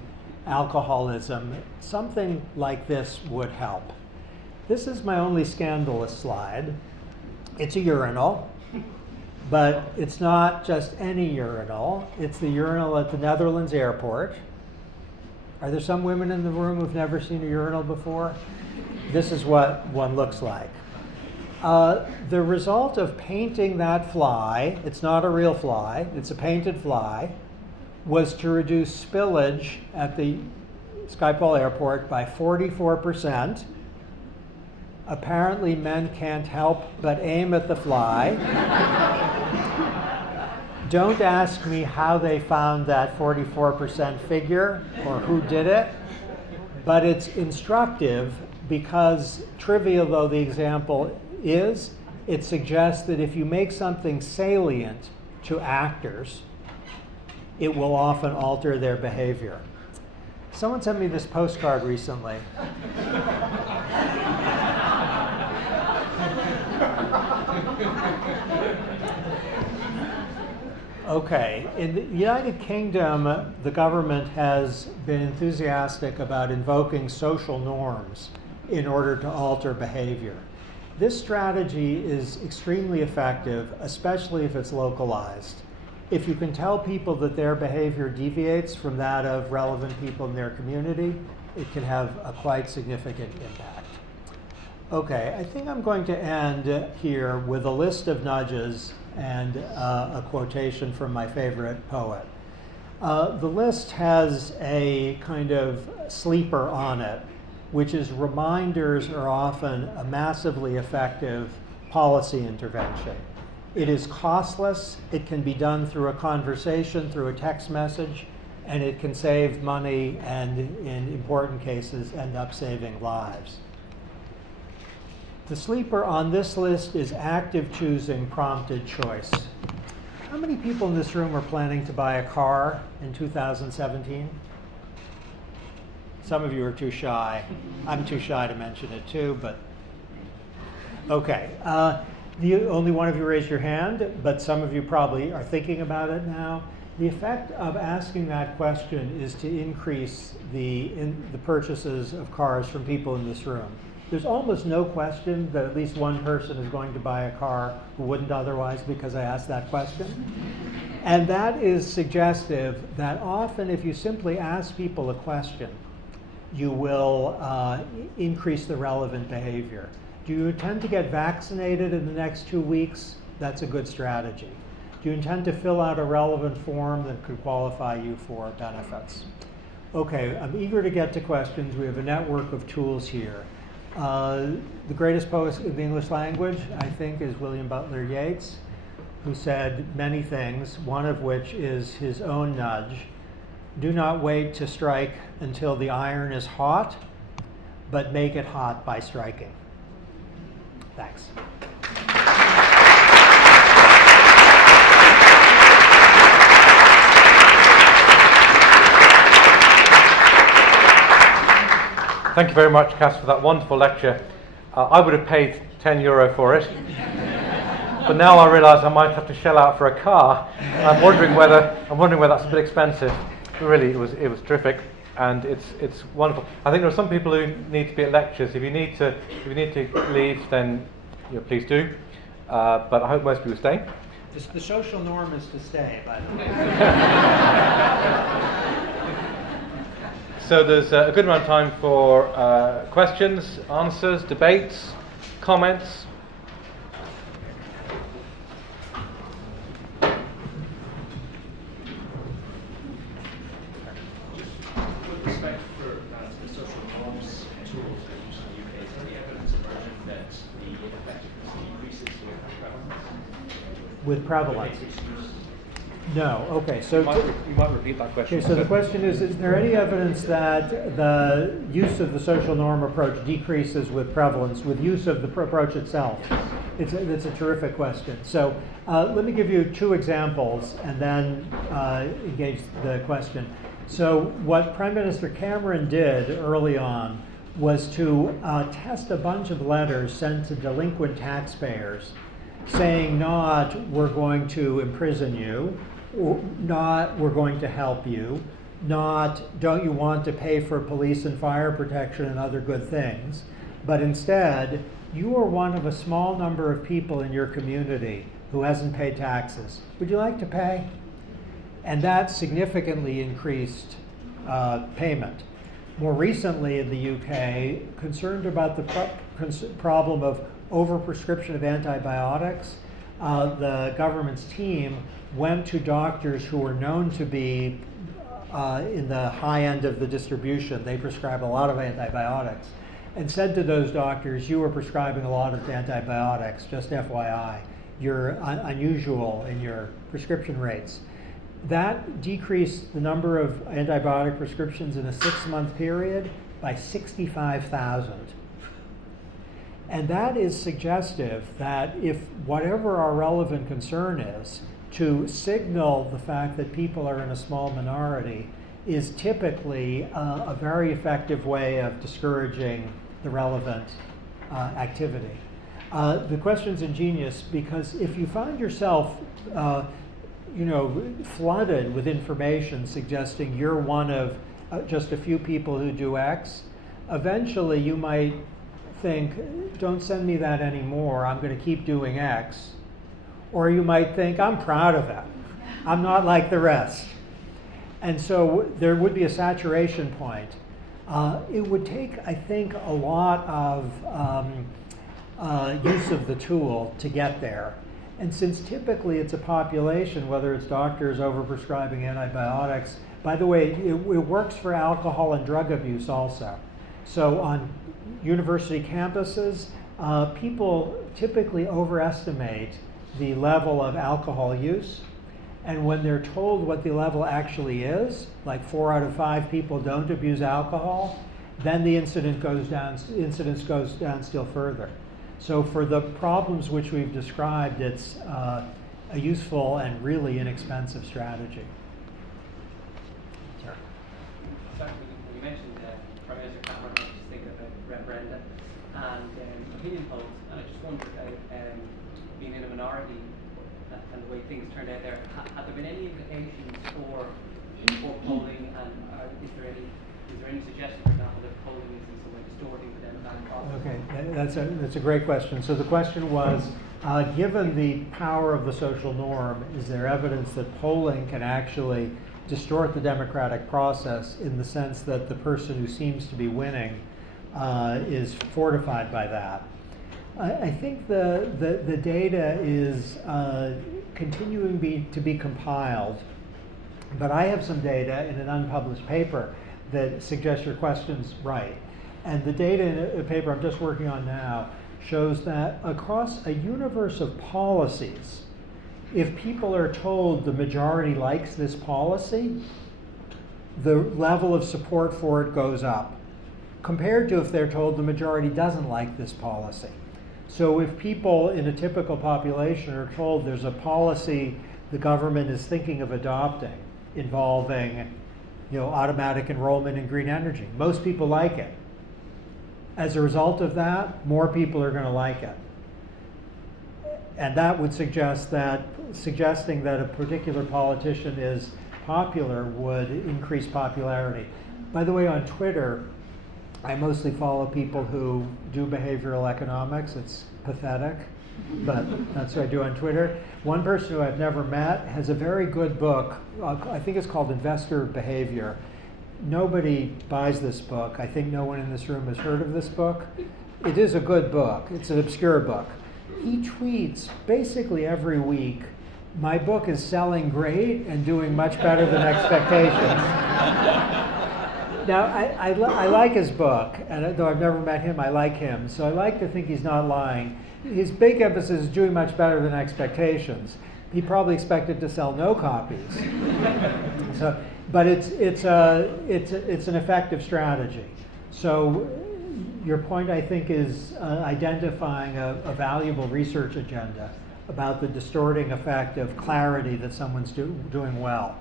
alcoholism, something like this would help. This is my only scandalous slide. It's a urinal, but it's not just any urinal. It's the urinal at the Netherlands airport. Are there some women in the room who've never seen a urinal before? This is what one looks like. The result of painting that fly, it's not a real fly, it's a painted fly, was to reduce spillage at the Schiphol airport by 44%. Apparently men can't help but aim at the fly. Don't ask me how they found that 44% figure or who did it, but it's instructive because, trivial though the example is, it suggests that if you make something salient to actors, it will often alter their behavior. Someone sent me this postcard recently. Okay, in the United Kingdom, the government has been enthusiastic about invoking social norms in order to alter behavior. This strategy is extremely effective, especially if it's localized. If you can tell people that their behavior deviates from that of relevant people in their community, it can have a quite significant impact. Okay, I think I'm going to end here with a list of nudges and a quotation from my favorite poet. The list has a kind of sleeper on it, which is reminders are often a massively effective policy intervention. It is costless, it can be done through a conversation, through a text message, and it can save money and, in important cases, end up saving lives. The sleeper on this list is active choosing, prompted choice. How many people in this room are planning to buy a car in 2017? Some of you are too shy. I'm too shy to mention it too, but okay. Only one of you raised your hand, but some of you probably are thinking about it now. The effect of asking that question is to increase the purchases of cars from people in this room. there's almost no question that at least one person is going to buy a car who wouldn't otherwise because I asked that question. And that is suggestive that often if you simply ask people a question, you will increase the relevant behavior. Do you intend to get vaccinated in the next 2 weeks? That's a good strategy. Do you intend to fill out a relevant form that could qualify you for benefits? Okay, I'm eager to get to questions. We have a network of tools here. The greatest poet in the English language, I think, is William Butler Yeats, who said many things, one of which is his own nudge. Do not wait to strike until the iron is hot, but make it hot by striking. Thanks. Thank you very much, Cass, for that wonderful lecture. I would have paid €10 for it, but now I realise I might have to shell out for a car. I'm wondering whether that's a bit expensive. Really, it was terrific, and it's wonderful. I think there are some people who need to be at lectures. If you need to leave, then please do. But I hope most people stay. The social norm is to stay, by the way. So there's a good amount of time for questions, answers, debates, comments. With respect for the social norms tools that are used in the UK, is there any evidence emerging that the effectiveness decreases with prevalence? With prevalence? No. Okay. So You might repeat that question. Okay, so the question is there any evidence that the use of the social norm approach decreases with prevalence, with use of the approach itself? It's a terrific question. So let me give you 2 examples and then engage the question. So what Prime Minister Cameron did early on was to test a bunch of letters sent to delinquent taxpayers saying not, we're going to imprison you, or not, we're going to help you, not, don't you want to pay for police and fire protection and other good things, but instead, you are one of a small number of people in your community who hasn't paid taxes. Would you like to pay? And that significantly increased payment. More recently in the UK, concerned about the problem of overprescription of antibiotics, the government's team went to doctors who were known to be in the high end of the distribution. They prescribe a lot of antibiotics, and said to those doctors, you are prescribing a lot of antibiotics, just FYI. You're unusual in your prescription rates. That decreased the number of antibiotic prescriptions in a 6-month period by 65,000. And that is suggestive that if whatever our relevant concern is, to signal the fact that people are in a small minority is typically a very effective way of discouraging the relevant activity. The question's ingenious because if you find yourself flooded with information suggesting you're one of just a few people who do X, eventually you might think, don't send me that anymore, I'm going to keep doing X. Or you might think, I'm proud of that. I'm not like the rest. And so there would be a saturation point. It would take, I think, a lot of use of the tool to get there. And since typically it's a population, whether it's doctors overprescribing antibiotics, by the way, it works for alcohol and drug abuse also. So on university campuses, people typically overestimate the level of alcohol use. And when they're told what the level actually is, like 4 out of 5 people don't abuse alcohol, then the incidence goes down still further. So for the problems which we've described, it's a useful and really inexpensive strategy. Sure. So you mentioned Prime Minister Cameron, I was just thinking about referenda and opinion polls, and I just wondered about being in a minority and the way things turned out there. Have there been any implications for polling, and is there any is there any suggestion, for example, that polling is in some way distorting the democratic process? Okay, that's a great question. So the question was, given the power of the social norm, is there evidence that polling can actually distort the democratic process in the sense that the person who seems to be winning is fortified by that? I think the data is continuing to be compiled, but I have some data in an unpublished paper that suggests your question's right. And the data in a paper I'm just working on now shows that across a universe of policies, if people are told the majority likes this policy, the level of support for it goes up, compared to if they're told the majority doesn't like this policy. So if people in a typical population are told there's a policy the government is thinking of adopting involving, automatic enrollment in green energy, most people like it. As a result of that, more people are going to like it. And that would suggesting that a particular politician is popular would increase popularity. By the way, on Twitter, I mostly follow people who do behavioral economics. It's pathetic, but that's what I do on Twitter. One person who I've never met has a very good book. I think it's called Investor Behavior. Nobody buys this book. I think no one in this room has heard of this book. It is a good book. It's an obscure book. He tweets basically every week, my book is selling great and doing much better than expectations. Now, I like his book, and though I've never met him, I like him. So I like to think he's not lying. His big emphasis is doing much better than expectations. He probably expected to sell no copies. But it's an effective strategy. So your point, I think, is identifying a valuable research agenda about the distorting effect of clarity that someone's doing well.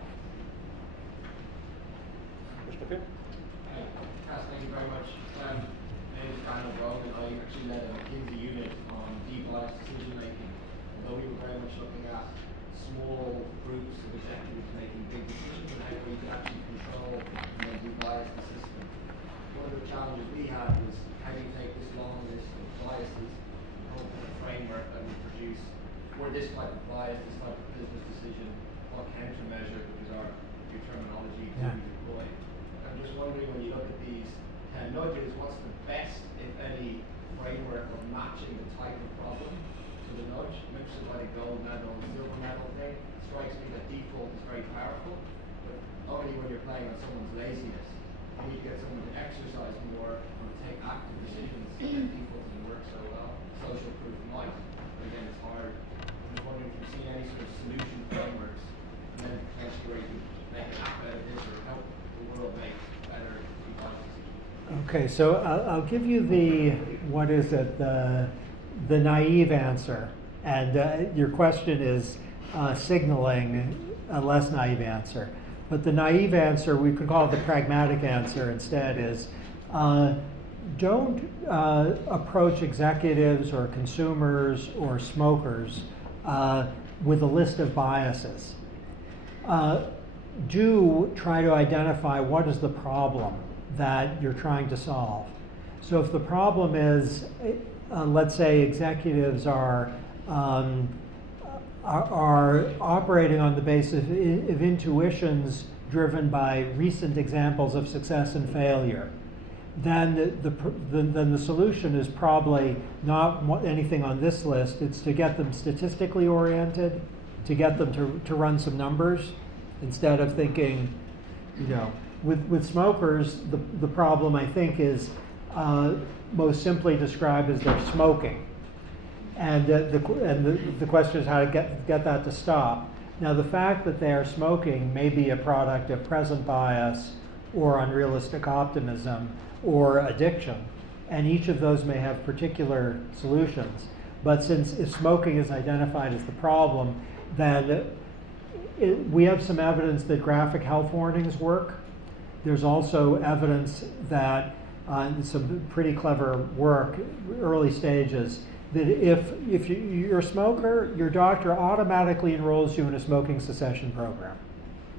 Thank you very much. My name is Daniel Brogan. I actually led a McKinsey unit on deep bias decision making. Although we were very much looking at small groups of executives making big decisions and how we could actually control and then de-bias the system. One of the challenges we had was how do you take this long list of biases and come up with a framework that would produce for this type of bias, this type of business decision, what countermeasure, which is your terminology, to be deployed. I'm just wondering, when you look at these 10 nudges, what's the best, if any, framework of matching the type of problem to the nudge? Much like a gold medal, silver medal thing, it strikes me that default is very powerful, but only when you're playing on someone's laziness. You need to get someone to exercise more or to take active decisions. Default doesn't work so well. Social proof might, but again, it's hard. I'm just wondering if you've seen any sort of solution frameworks, and then potentially where you can make an app out of this or help the world make better device decisions. Okay, so I'll give you the naive answer, and your question is signaling a less naive answer. But the naive answer, we could call it the pragmatic answer instead, is don't approach executives or consumers or smokers with a list of biases. Do try to identify what is the problem that you're trying to solve. So if the problem is, let's say executives are operating on the basis of intuitions driven by recent examples of success and failure, then the solution is probably not anything on this list. It's to get them statistically oriented, to get them to run some numbers, instead of thinking, with smokers, the problem, I think, is most simply described as they're smoking. And the question is how to get that to stop. Now, the fact that they are smoking may be a product of present bias or unrealistic optimism or addiction, and each of those may have particular solutions. But since if smoking is identified as the problem, then we have some evidence that graphic health warnings work. There's also evidence that some pretty clever work, early stages, that if you're a smoker, your doctor automatically enrolls you in a smoking cessation program.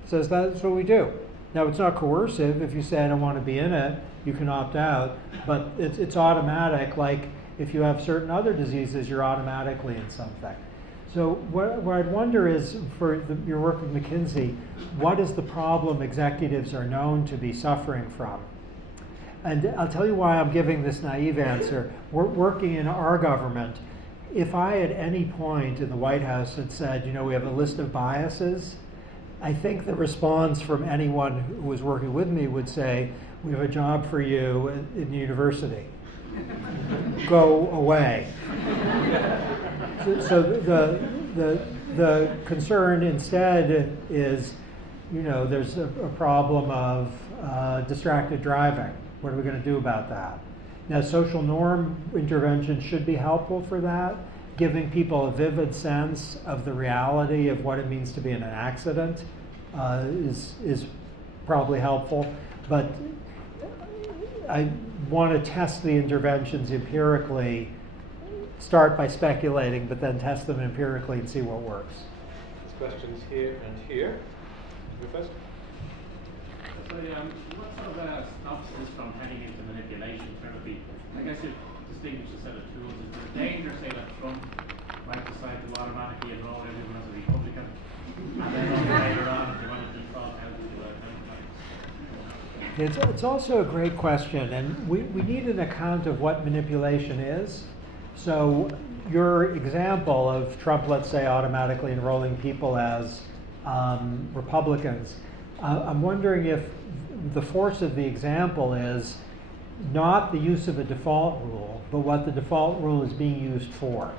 Says that's what we do. Now, it's not coercive. If you say, I don't want to be in it, you can opt out. But it's automatic, like if you have certain other diseases, you're automatically in something. So what I'd wonder is, for your work with McKinsey, what is the problem executives are known to be suffering from? And I'll tell you why I'm giving this naive answer. We're working in our government. If I at any point in the White House had said, you know, we have a list of biases, I think the response from anyone who was working with me would say, we have a job for you in the university. Go away. So the concern instead is, you know, there's a problem of distracted driving. What are we going to do about that? Now, social norm intervention should be helpful for that, giving people a vivid sense of the reality of what it means to be in an accident is probably helpful. But I want to test the interventions empirically, start by speculating, but then test them empirically and see what works. There's questions here and here. You go first. So, what sort of stops this from heading into manipulation therapy? I guess you distinguish a set of tools. Is there a danger, say, that Trump might decide to automatically enroll everyone as a Republican, and then later on, if they want to default out to Democrats? It's also a great question, and we need an account of what manipulation is. So your example of Trump, let's say, automatically enrolling people as Republicans, I'm wondering if the force of the example is not the use of a default rule, but what the default rule is being used for.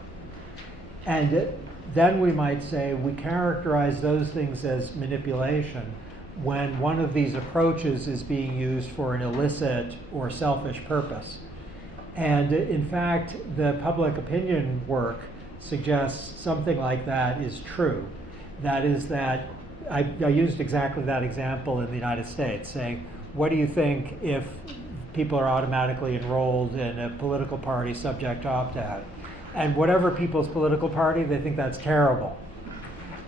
And then we might say we characterize those things as manipulation when one of these approaches is being used for an illicit or selfish purpose. And in fact, the public opinion work suggests something like that is true. That is that I used exactly that example in the United States, saying, what do you think if people are automatically enrolled in a political party subject to opt-out? And whatever people's political party, they think that's terrible.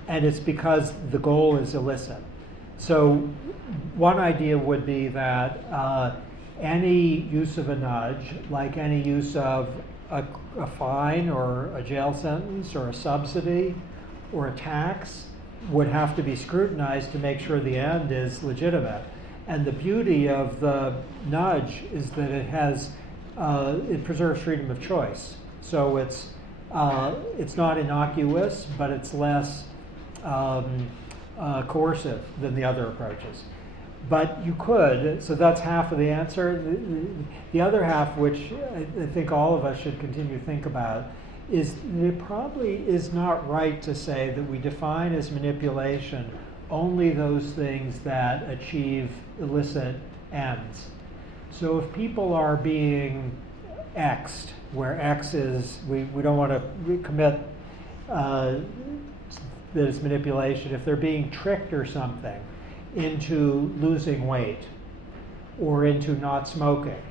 And it's because the goal is illicit. So one idea would be that any use of a nudge, like any use of a fine or a jail sentence or a subsidy or a tax, would have to be scrutinized to make sure the end is legitimate. And the beauty of the nudge is that it preserves freedom of choice. So it's not innocuous, but it's less coercive than the other approaches. But you could, so that's half of the answer. The other half, which I think all of us should continue to think about, is it probably is not right to say that we define as manipulation only those things that achieve illicit ends. So if people are being X'd, where X is, we don't want to commit that it's manipulation. If they're being tricked or something into losing weight or into not smoking,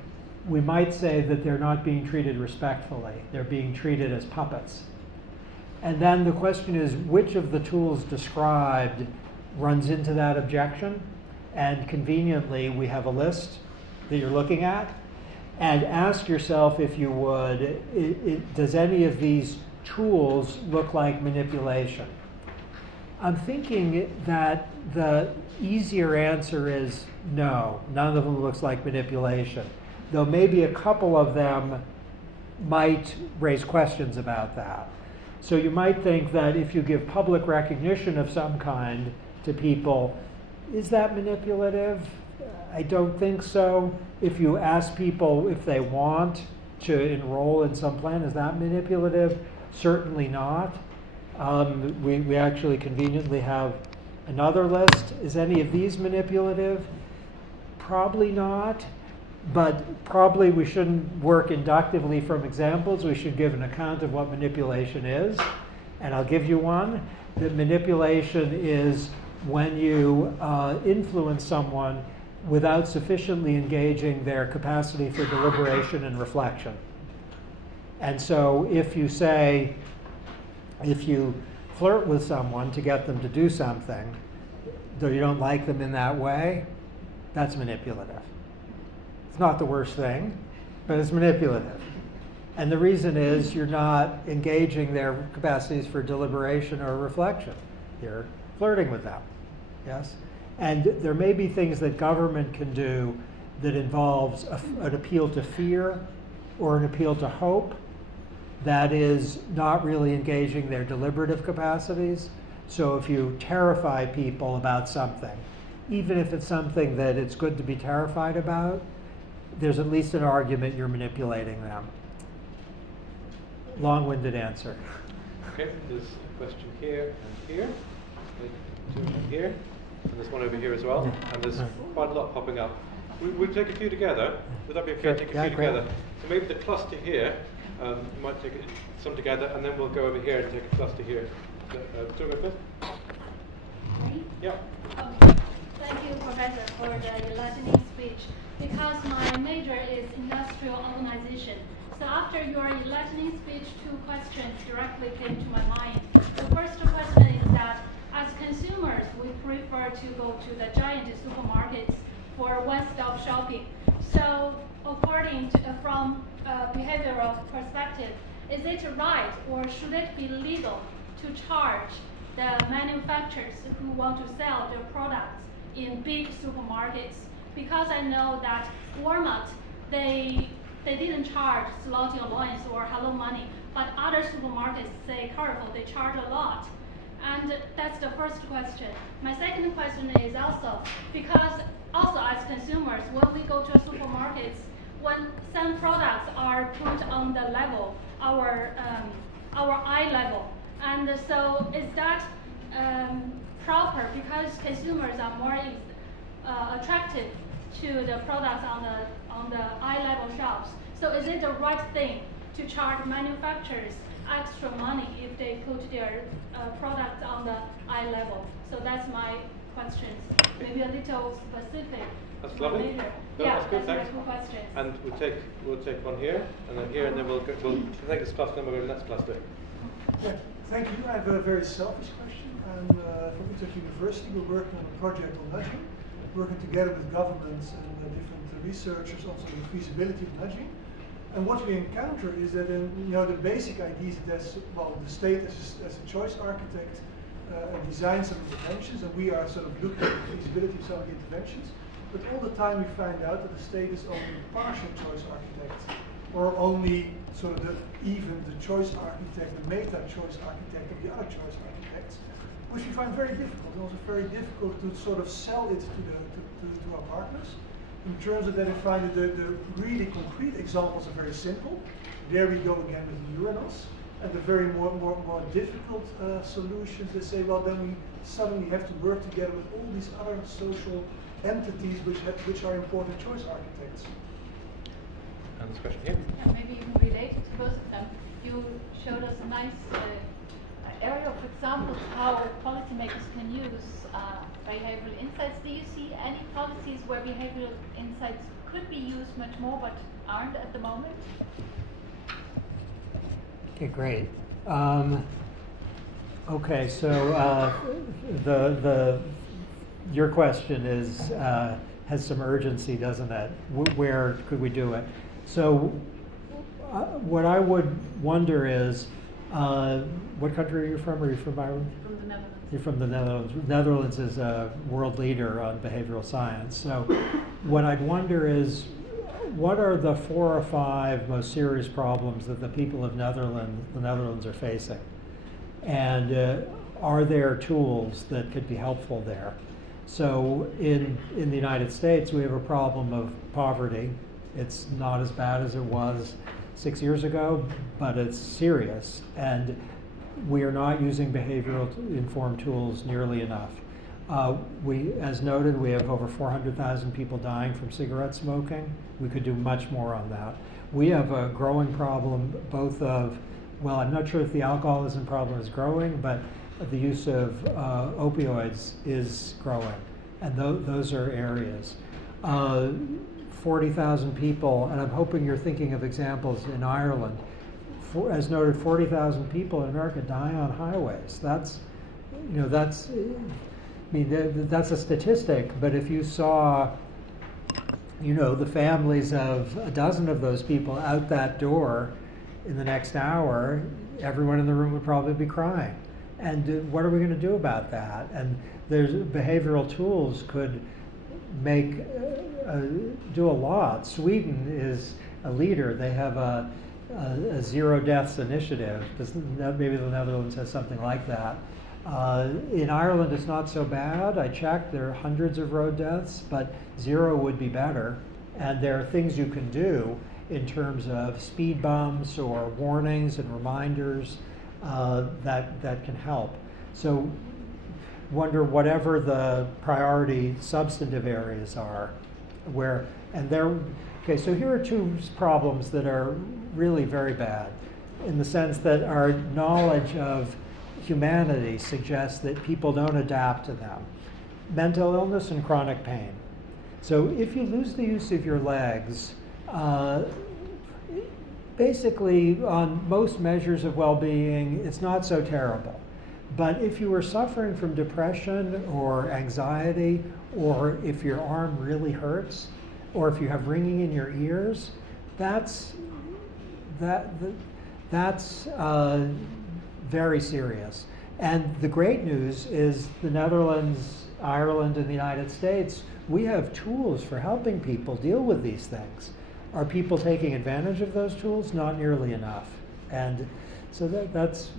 we might say that they're not being treated respectfully. They're being treated as puppets. And then the question is, which of the tools described runs into that objection? And conveniently, we have a list that you're looking at. And ask yourself, if you would, does any of these tools look like manipulation? I'm thinking that the easier answer is no, none of them looks like manipulation. Though maybe a couple of them might raise questions about that. So you might think that if you give public recognition of some kind to people, is that manipulative? I don't think so. If you ask people if they want to enroll in some plan, is that manipulative? Certainly not. We actually conveniently have another list. Is any of these manipulative? Probably not. But probably we shouldn't work inductively from examples. We should give an account of what manipulation is. And I'll give you one. That manipulation is when you influence someone without sufficiently engaging their capacity for deliberation and reflection. And so if you say, if you flirt with someone to get them to do something, though you don't like them in that way, that's manipulative. It's not the worst thing, but it's manipulative. And the reason is you're not engaging their capacities for deliberation or reflection. You're flirting with them, yes? And there may be things that government can do that involves an appeal to fear or an appeal to hope that is not really engaging their deliberative capacities. So if you terrify people about something, even if it's something that it's good to be terrified about, there's at least an argument you're manipulating them. Long-winded answer. Okay, there's a question here and here, two and here, and there's one over here as well, and there's quite a lot popping up. We'll take a few together. Would that be okay? Sure. Take a Yeah, few great. together. So maybe the cluster here, you might take some together, and then we'll go over here and take a cluster here. Do you want to go first? Me? Yeah. Thank you, Professor, for the enlightening speech. Because my major is industrial organization. So after your enlightening speech, two questions directly came to my mind. The first question is that as consumers, we prefer to go to the giant supermarkets for one-stop shopping. So according to, from a behavioral perspective, is it right or should it be legal to charge the manufacturers who want to sell their products in big supermarkets? Because I know that Walmart, they didn't charge slotting allowance or hello money, but other supermarkets, say Carrefour, they charge a lot. And that's the first question. My second question is also, because also as consumers, when we go to supermarkets, when some products are put on the level, our eye level, and so is that proper? Because consumers are more attracted to the products on the eye level shops. So is it the right thing to charge manufacturers extra money if they put their products on the eye level? So that's my questions. Maybe a little specific. That's lovely. Later. No, Yeah, that's good, my thanks. two questions. And we'll take one here, and then here, and then we'll take this cluster, and we'll go to the next cluster. Yeah, thank you. I have a very selfish question. I'm from Utrecht University. We're working on a project on nudging, working together with governments and different researchers also on the feasibility of nudging. And what we encounter is that the basic idea is that the state as a choice architect designs some interventions, and we are sort of looking at the feasibility of some of the interventions. But all the time we find out that the state is only a partial choice architect, or only sort of even the choice architect, the meta choice architect of the other choice architects, which we find very difficult. And also very difficult to sort of sell it to our partners. In terms of that, I find that the really concrete examples are very simple. There we go again with the urinals. And the very more difficult solutions, they say, well, then we suddenly have to work together with all these other social entities which are important choice architects. And this question here. Yeah, maybe even related to both of them. You showed us a nice area of examples how policymakers can use behavioral insights. Do you see any policies where behavioral insights could be used much more but aren't at the moment? Okay, great. Okay, so your question is has some urgency, doesn't it? Where could we do it? So what I would wonder is, what country are you from? Are you from Ireland? From the Netherlands. You're from the Netherlands. Netherlands is a world leader on behavioral science. So what I'd wonder is, what are the 4 or 5 most serious problems that the people of the Netherlands are facing? And are there tools that could be helpful there? So in the United States, we have a problem of poverty. It's not as bad as it was 6 years ago, but it's serious. And we are not using behavioral informed tools nearly enough. As noted, we have over 400,000 people dying from cigarette smoking. We could do much more on that. We have a growing problem both of, well, I'm not sure if the alcoholism problem is growing, but the use of opioids is growing. And those are areas. 40,000 people, and I'm hoping you're thinking of examples in Ireland. As noted, 40,000 people in America die on highways. That's a statistic, but if you saw you know, the families of a dozen of those people out that door in the next hour, everyone in the room would probably be crying. And what are we going to do about that? And there's behavioral tools could make do a lot. Sweden is a leader. They have a zero deaths initiative. Maybe the Netherlands has something like that. In Ireland, it's not so bad. I checked. There are hundreds of road deaths, but zero would be better. And there are things you can do in terms of speed bumps or warnings and reminders that can help. So wonder whatever the priority substantive areas are, where, and there, okay, so here are two problems that are really very bad in the sense that our knowledge of humanity suggests that people don't adapt to them. Mental illness and chronic pain. So if you lose the use of your legs, basically on most measures of well-being, it's not so terrible. But if you are suffering from depression or anxiety, or if your arm really hurts, or if you have ringing in your ears, that's very serious. And the great news is the Netherlands, Ireland, and the United States, we have tools for helping people deal with these things. Are people taking advantage of those tools? Not nearly enough. And so that's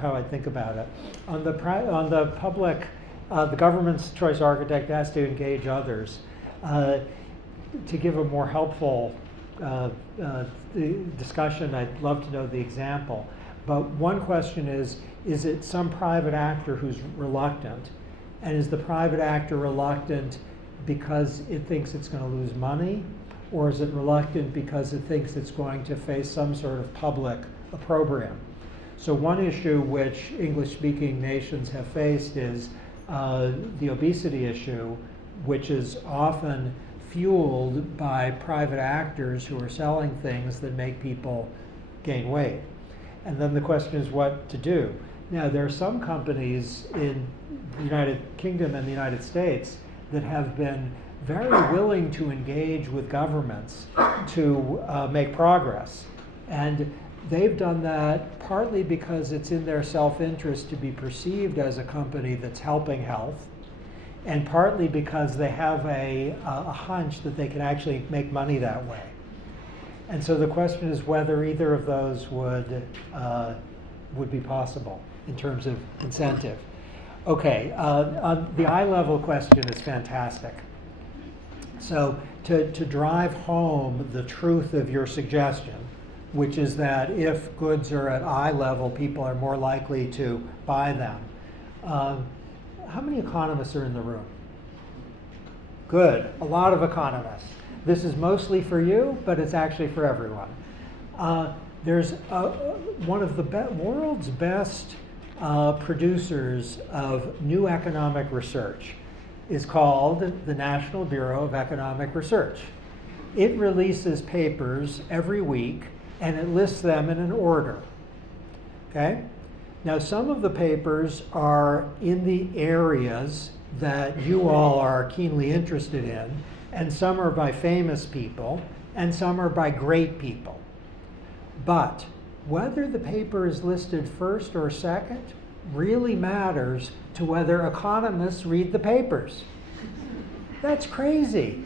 how I think about it. On the public, the government's choice architect has to engage others. To give a more helpful discussion, I'd love to know the example. But one question is it some private actor who's reluctant? And is the private actor reluctant because it thinks it's going to lose money? Or is it reluctant because it thinks it's going to face some sort of public opprobrium? So one issue which English-speaking nations have faced is the obesity issue, which is often fueled by private actors who are selling things that make people gain weight. And then the question is what to do. Now, there are some companies in the United Kingdom and the United States that have been very willing to engage with governments to make progress. And they've done that partly because it's in their self-interest to be perceived as a company that's helping health, and partly because they have a hunch that they can actually make money that way. And so the question is whether either of those would be possible in terms of incentive. Okay, the eye level question is fantastic. So to drive home the truth of your suggestion, which is that if goods are at eye level, people are more likely to buy them. How many economists are in the room? Good, a lot of economists. This is mostly for you, but it's actually for everyone. There's one of the world's best producers of new economic research is called the National Bureau of Economic Research. It releases papers every week, and it lists them in an order. Okay? Now, some of the papers are in the areas that you all are keenly interested in, and some are by famous people, and some are by great people. But whether the paper is listed first or second really matters to whether economists read the papers. That's crazy.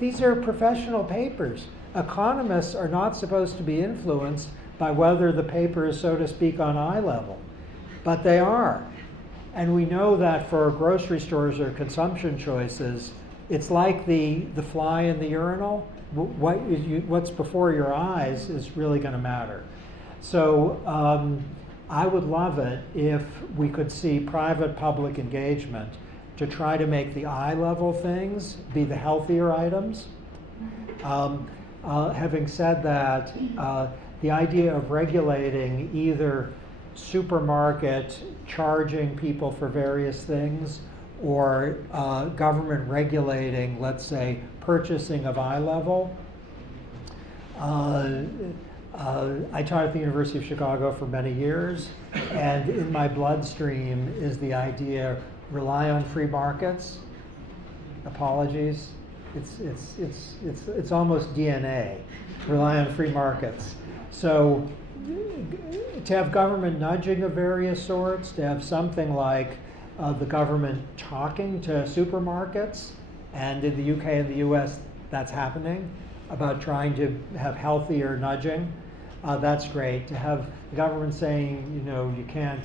These are professional papers. Economists are not supposed to be influenced by whether the paper is, so to speak, on eye level. But they are. And we know that for grocery stores or consumption choices, it's like the fly in the urinal. What's before your eyes is really going to matter. So I would love it if we could see private-public engagement to try to make the eye-level things be the healthier items. Having said that, the idea of regulating either supermarket charging people for various things or government regulating, let's say, purchasing of eye level. I taught at the University of Chicago for many years, and in my bloodstream is the idea, rely on free markets. Apologies. it's almost DNA, rely on free markets. So to have government nudging of various sorts, to have something like the government talking to supermarkets, and in the UK and the US that's happening, about trying to have healthier nudging, that's great. To have the government saying, you know, you can't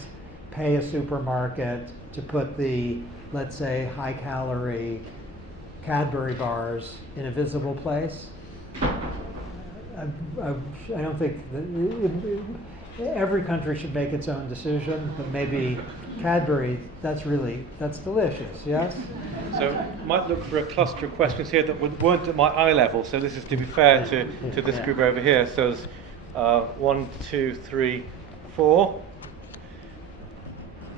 pay a supermarket to put the, let's say, high-calorie Cadbury bars in a visible place. I don't think every country should make its own decision, but maybe Cadbury, that's delicious, yes? So might look for a cluster of questions here that weren't at my eye level, so this is to be fair to this group over here. So there's 1, 2, 3, 4.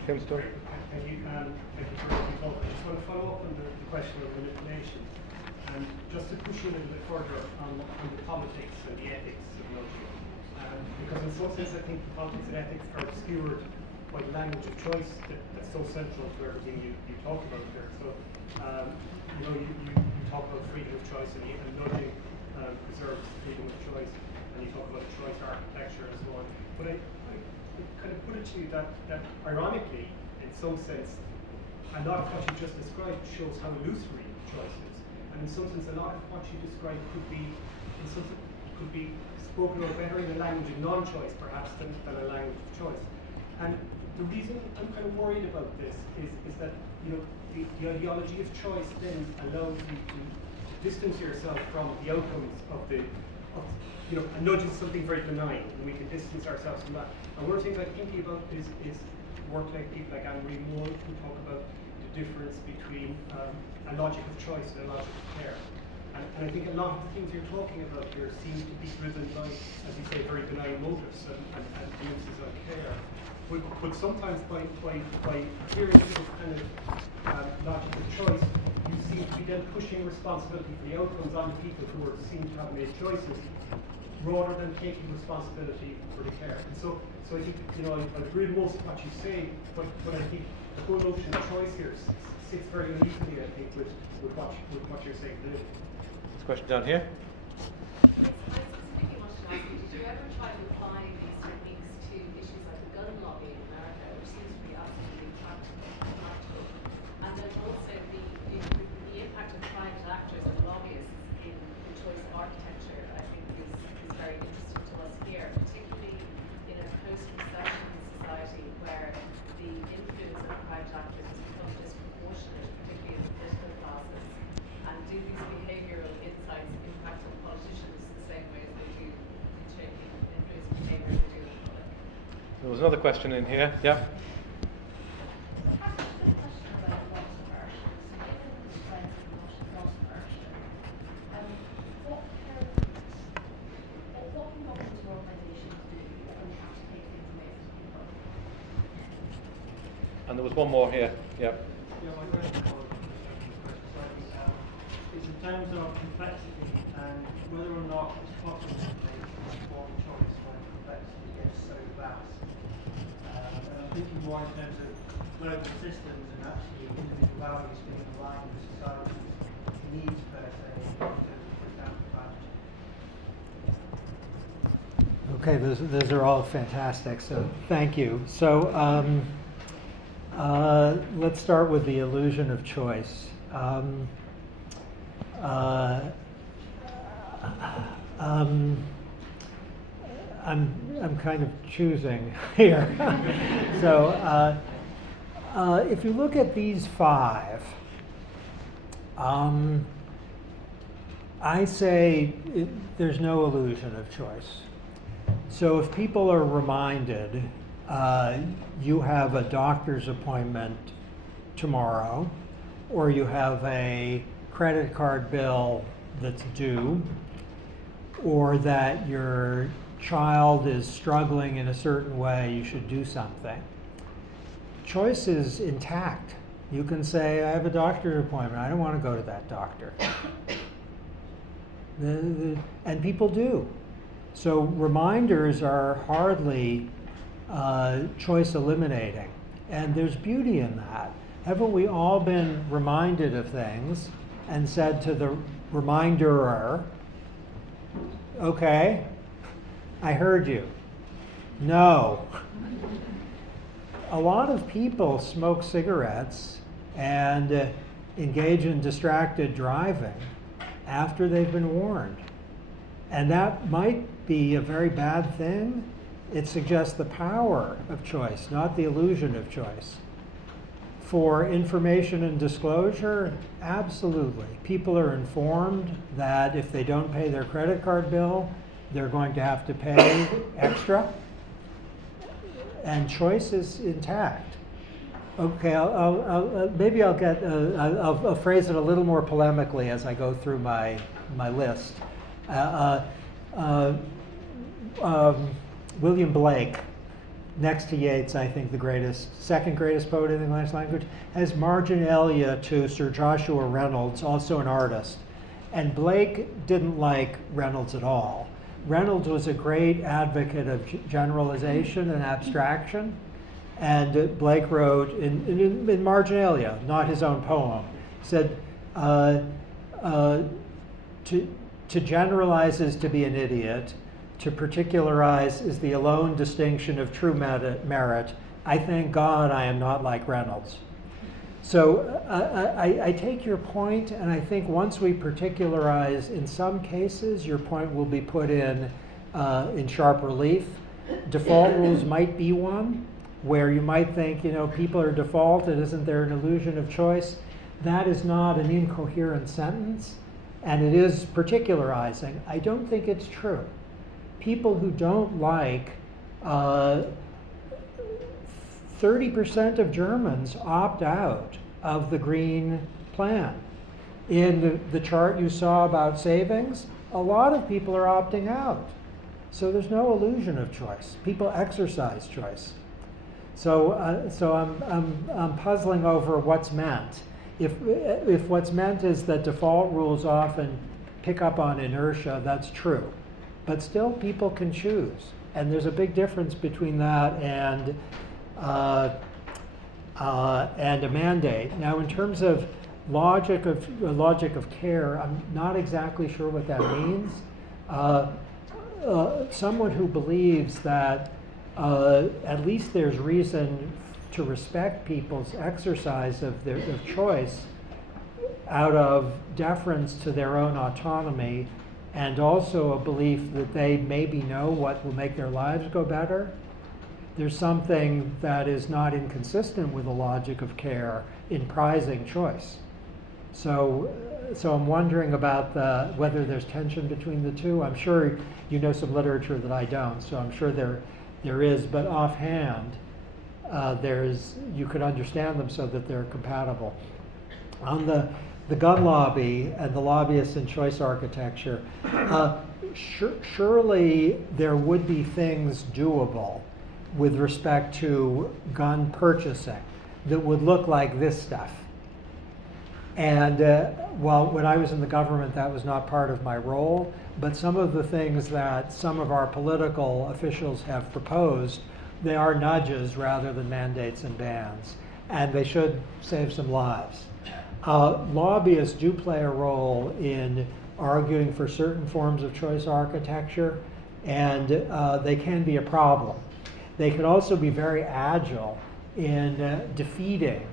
Tim Storm? Thank you for the talk. I just want to follow up on the question of manipulation, and just to push you a little bit further on the politics and the ethics of nudging. Because in some sense I think the politics and ethics are obscured by the language of choice that's so central to everything you talk about here. So, you know, you talk about freedom of choice, and nudging preserves freedom of choice, and you talk about choice architecture and so on. But I kind of put it to you that ironically, in some sense, a lot of what you just described shows how illusory choice is. And in some sense, a lot of what you described could be spoken of better in a language of non-choice, perhaps, than a language of choice. And the reason I'm kind of worried about this is that, you know, the ideology of choice then allows you to distance yourself from the outcomes of you know, a nudge is something very benign, and we can distance ourselves from that. And one of the things I'm thinking about is work like people like Anne-Marie Moore, who talk about the difference between a logic of choice and a logic of care. And I think a lot of the things you're talking about here seem to be driven by, as you say, very benign motives and emphasis on care. But sometimes by adhering to this kind of logic of choice, you seem to be then pushing responsibility for the outcomes on people who seem to have made choices, rather than taking responsibility for the care. And so I think, you know, I agree with most of what you say, but I think the whole notion of choice here sits very uneasily, I think, with what you're saying today. This question down here. I specifically wanted to ask you, did you ever try to apply these techniques to issues like the gun lobby in America, which seems to be absolutely practical, and then also the impact of private actors and lobbyists in the choice of architecture, I think is very interesting to us here, particularly in a post-recession society where the influence of private actors has become disproportionate, particularly in the political classes. And do these behavioural insights impact on politicians the same way as they do in shaping influence behaviour as they do in the public? There was another question in here. Yeah. And there was one more here. Yeah. Yeah, my question is in terms of complexity and whether or not it's possible to make informed choice when complexity gets so vast. And I'm thinking more in terms of global systems and actually individual values being aligned with society's needs per se, in terms of, for example, climate change. Okay, those are all fantastic, so thank you. So let's start with the illusion of choice. I'm kind of choosing here. So if you look at these 5, I say there's no illusion of choice. So if people are reminded you have a doctor's appointment tomorrow, or you have a credit card bill that's due, or that your child is struggling in a certain way, you should do something. Choice is intact. You can say, I have a doctor's appointment, I don't want to go to that doctor. And people do. So reminders are hardly choice eliminating. And there's beauty in that. Haven't we all been reminded of things and said to the Reminder. Okay, I heard you. No. A lot of people smoke cigarettes and engage in distracted driving after they've been warned. And that might be a very bad thing. It suggests the power of choice, not the illusion of choice. For information and disclosure, absolutely. People are informed that if they don't pay their credit card bill, they're going to have to pay extra. And choice is intact. Okay, maybe I'll get, I'll phrase it a little more polemically as I go through my list. William Blake, next to Yeats, I think the second greatest poet in the English language, has marginalia to Sir Joshua Reynolds, also an artist. And Blake didn't like Reynolds at all. Reynolds was a great advocate of generalization and abstraction. And Blake wrote in Marginalia, not his own poem, said, to generalize is to be an idiot. To particularize is the alone distinction of true merit. I thank God I am not like Reynolds. So I take your point, and I think once we particularize, in some cases, your point will be put in sharp relief. Default rules might be one, where you might think, people are defaulted, isn't there an illusion of choice? That is not an incoherent sentence, and it is particularizing. I don't think it's true. People who don't like 30% of Germans opt out of the green plan. In the chart you saw about savings, a lot of people are opting out. So there's no illusion of choice. People exercise choice. So I'm puzzling over what's meant. If what's meant is that default rules often pick up on inertia, that's true. But still, people can choose, and there's a big difference between that and a mandate. Now, in terms of logic of care, I'm not exactly sure what that means. Someone who believes that at least there's reason to respect people's exercise of their choice out of deference to their own autonomy, and also a belief that they maybe know what will make their lives go better. There's something that is not inconsistent with the logic of care in prizing choice. So I'm wondering about whether there's tension between the two. I'm sure you know some literature that I don't, so I'm sure there is, but offhand, you could understand them so that they're compatible. On the gun lobby and the lobbyists in choice architecture, surely there would be things doable with respect to gun purchasing that would look like this stuff. And when I was in the government, that was not part of my role, but some of the things that some of our political officials have proposed, they are nudges rather than mandates and bans, and they should save some lives. Lobbyists do play a role in arguing for certain forms of choice architecture, and they can be a problem. They can also be very agile in defeating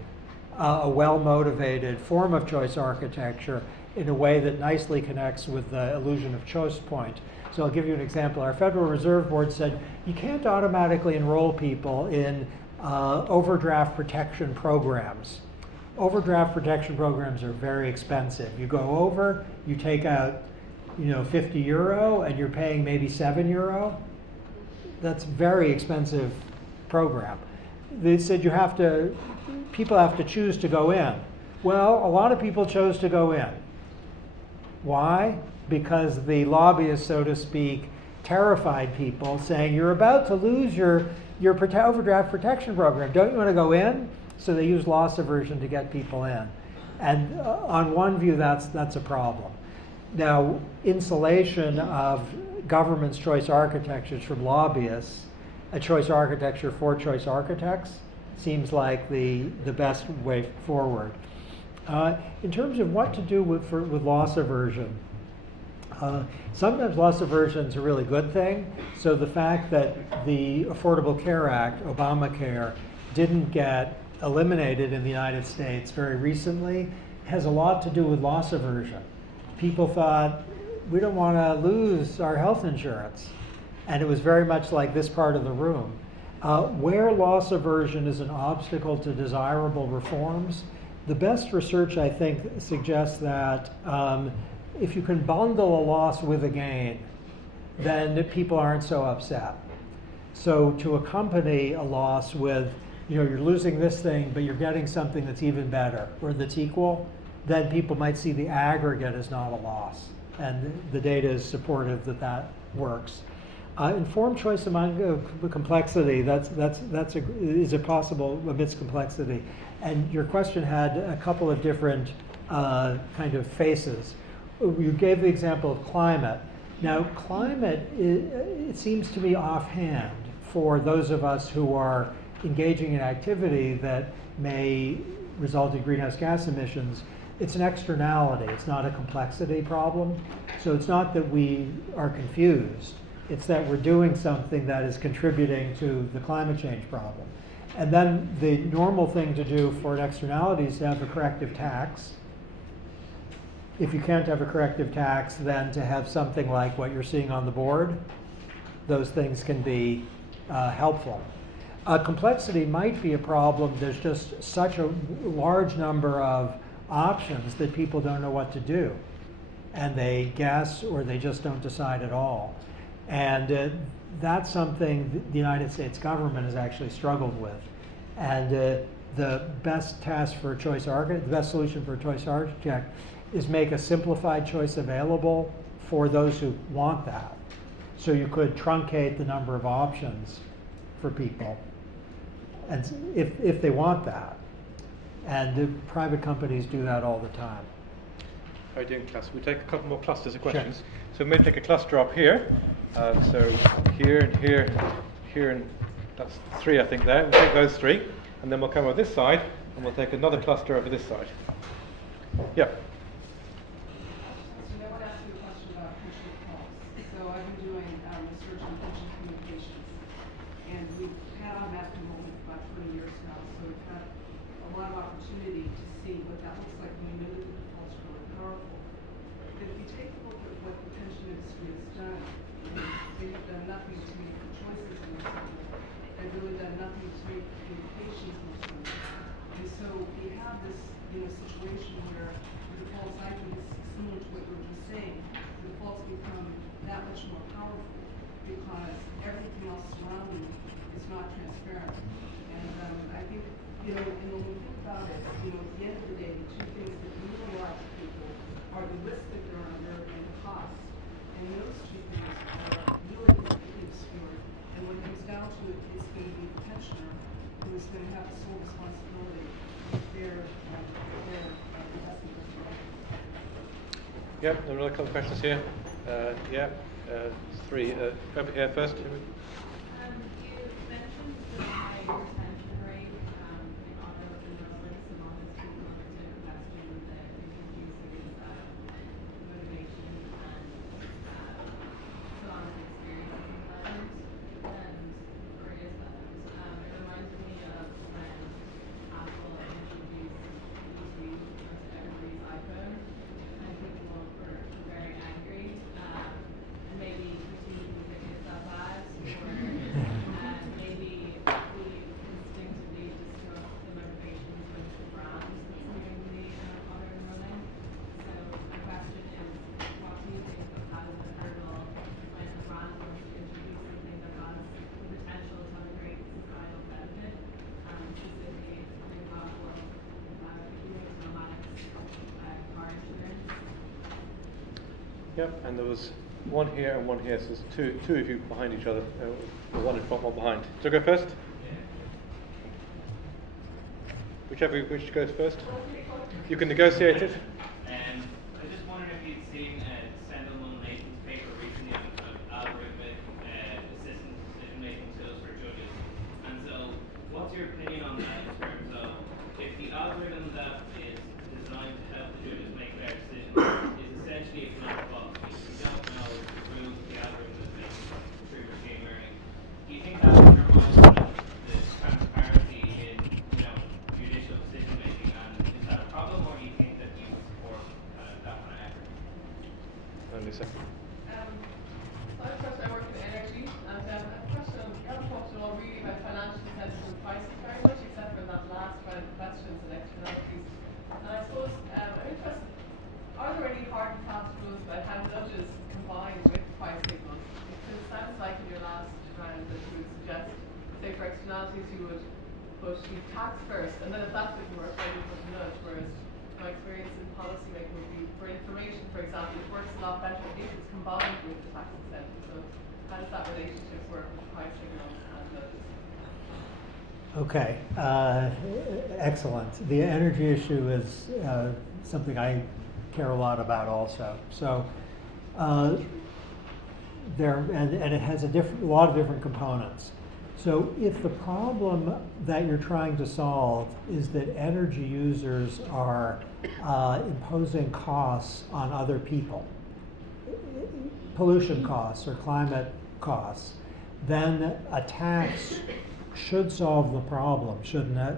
a well-motivated form of choice architecture in a way that nicely connects with the illusion of choice point. So I'll give you an example. Our Federal Reserve Board said you can't automatically enroll people in overdraft protection programs. Overdraft protection programs are very expensive. You go over, you take out, 50 euro, and you're paying maybe 7 euro. That's a very expensive program. They said people have to choose to go in. Well, a lot of people chose to go in. Why? Because the lobbyists, so to speak, terrified people, saying, you're about to lose your overdraft protection program. Don't you want to go in? So they use loss aversion to get people in. And on one view, that's a problem. Now, insulation of government's choice architectures from lobbyists, a choice architecture for choice architects, seems like the best way forward. In terms of what to do with loss aversion, sometimes loss aversion is a really good thing. So the fact that the Affordable Care Act, Obamacare, didn't get eliminated in the United States very recently has a lot to do with loss aversion. People thought, we don't want to lose our health insurance. And it was very much like this part of the room. Where loss aversion is an obstacle to desirable reforms, the best research, I think, suggests that if you can bundle a loss with a gain, then people aren't so upset. So to accompany a loss with, you're losing this thing, but you're getting something that's even better, or that's equal, then people might see the aggregate as not a loss. And the data is supportive that that works. Informed choice among complexity, is it possible amidst complexity? And your question had a couple of different kind of faces. You gave the example of climate. Now, climate, it seems to me offhand for those of us who are engaging in activity that may result in greenhouse gas emissions. It's an externality. It's not a complexity problem. So it's not that we are confused. It's that we're doing something that is contributing to the climate change problem. And then the normal thing to do for an externality is to have a corrective tax. If you can't have a corrective tax, then to have something like what you're seeing on the board. Those things can be helpful. Complexity might be a problem. There's just such a large number of options that people don't know what to do. And they guess or they just don't decide at all. And that's something the United States government has actually struggled with. And the best task for a choice architect, the best solution for a choice architect is make a simplified choice available for those who want that. So you could truncate the number of options for people, and if they want that. And the private companies do that all the time. How are you doing, class? We'll take a couple more clusters of questions. Sure. So we may take a cluster up here. So here and here, here, and that's 3, I think, there. We'll take those 3, and then we'll come over this side, and we'll take another cluster over this side. Yeah. So I want to ask you a question about pension calls. So I've been doing research on pension communications, and we've had on mass enrollment for about 20 years now, so we've had a lot of opportunity to see what that looks like when you know that the default's really powerful. But if you take a look at what the pension industry has done, they have done nothing to make the choices more simple. They've really done nothing to make the communications more simple. And so we have this situation where the defaults, I think, is similar to what you were just saying. The defaults become that much more powerful because everything else surrounding is not transparent. And I think, and when we think about it, at the end of the day, the 2 things that really a lot of people are the risk that they're under and the cost. And those 2 things are really obscured. And when it comes down to it, it's going to be the pensioner who is going to have the sole responsibility of their investment. Yep, there are another couple of questions here. 3. Over here first. You mentioned the high retention rate in auto enrollments among those people to question the users' motivation and so on experiences of others and curious about them. It reminds me of when Apple introduced YouTube onto everybody's iPhone, and people were very angry and maybe perceived the tickets as ads, or maybe we instinctively distrust the motivations of the brands that's doing the auto enrolling. So the question is, what do you think of how the hurdle when a brand wants to introduce something that has the potential to have a great societal benefit, specifically an example of nomadics car insurance? Yep, and there was one here and one here, so there's two of you behind each other, one in front, one behind. So go first. Which goes first. You can negotiate it. And I just wondered if you'd seen Sandal Nathan's paper recently on algorithmic assistant decision-making tools for judges. And so, what's your opinion on that in terms of if the algorithm that is designed Lisa. I work in energy, and I have a question. You haven't talked at all really about financial incentives and prices very much, except for that last round of questions and externalities. And I suppose I'm interested, are there any hard and fast rules about how nudges combine with price signals? Because it sounds like in your last round that you would suggest, say for externalities, you would put the tax first, and then if that didn't work, then you put a nudge, whereas my experience in policymaking would be for information, for example, it works a lot better if it's combined with the tax incentive. So how does that relationship work with price signals and nudges? Okay, excellent. The energy issue is something I care a lot about also. So and it has a lot of different components. So if the problem that you're trying to solve is that energy users are imposing costs on other people, pollution costs or climate costs, then a tax should solve the problem, shouldn't it?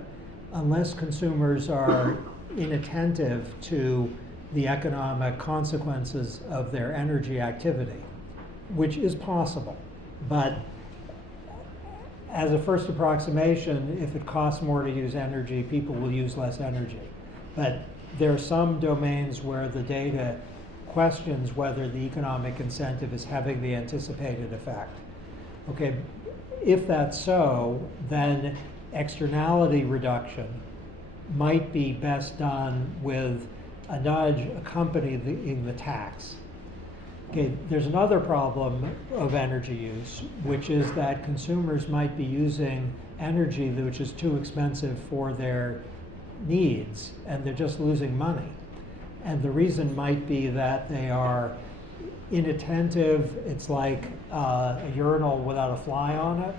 Unless consumers are inattentive to the economic consequences of their energy activity, which is possible. But as a first approximation, if it costs more to use energy, people will use less energy. But there are some domains where the data questions whether the economic incentive is having the anticipated effect. Okay, if that's so, then externality reduction might be best done with a nudge accompanying the tax. Okay, there's another problem of energy use, which is that consumers might be using energy which is too expensive for their needs, and they're just losing money. And the reason might be that they are inattentive, it's like a urinal without a fly on it,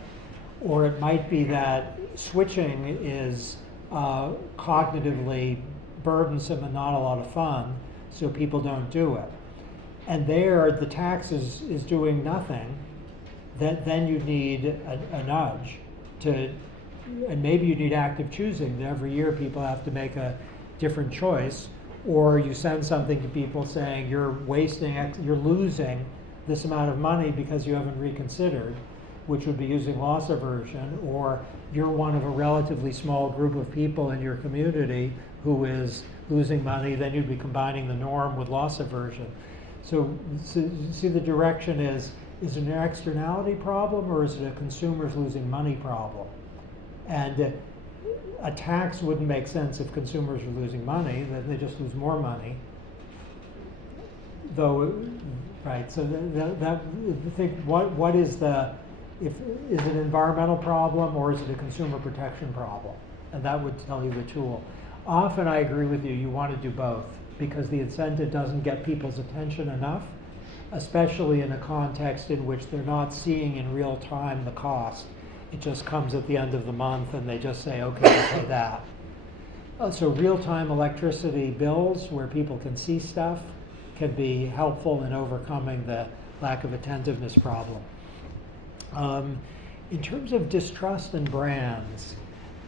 or it might be that switching is cognitively burdensome and not a lot of fun, so people don't do it. And there, the tax is doing nothing. Then you need a nudge to, and maybe you need active choosing. Every year people have to make a different choice, or you send something to people saying you're losing this amount of money because you haven't reconsidered, which would be using loss aversion, or you're one of a relatively small group of people in your community who is losing money, then you'd be combining the norm with loss aversion. So see, the direction is it an externality problem or is it a consumers losing money problem? And a tax wouldn't make sense if consumers are losing money, then they just lose more money. Though, right, so what is is it an environmental problem or is it a consumer protection problem? And that would tell you the tool. Often I agree with you, you want to do both, because the incentive doesn't get people's attention enough, especially in a context in which they're not seeing in real time the cost. It just comes at the end of the month and they just say, okay, I'll pay that. So real-time electricity bills where people can see stuff can be helpful in overcoming the lack of attentiveness problem. In terms of distrust in brands,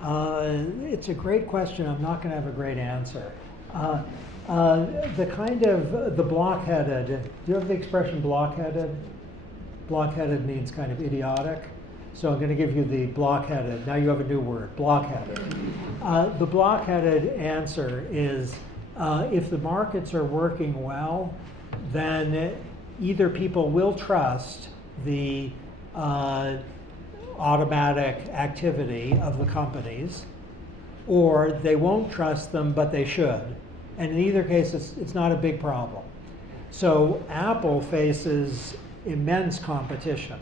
it's a great question. I'm not going to have a great answer. The kind of the blockheaded, do you have the expression blockheaded? Blockheaded means kind of idiotic. So I'm going to give you the blockheaded. Now you have a new word, blockheaded. The blockheaded answer is if the markets are working well, then either people will trust the automatic activity of the companies, or they won't trust them, but they should. And in either case, it's not a big problem. So Apple faces immense competition,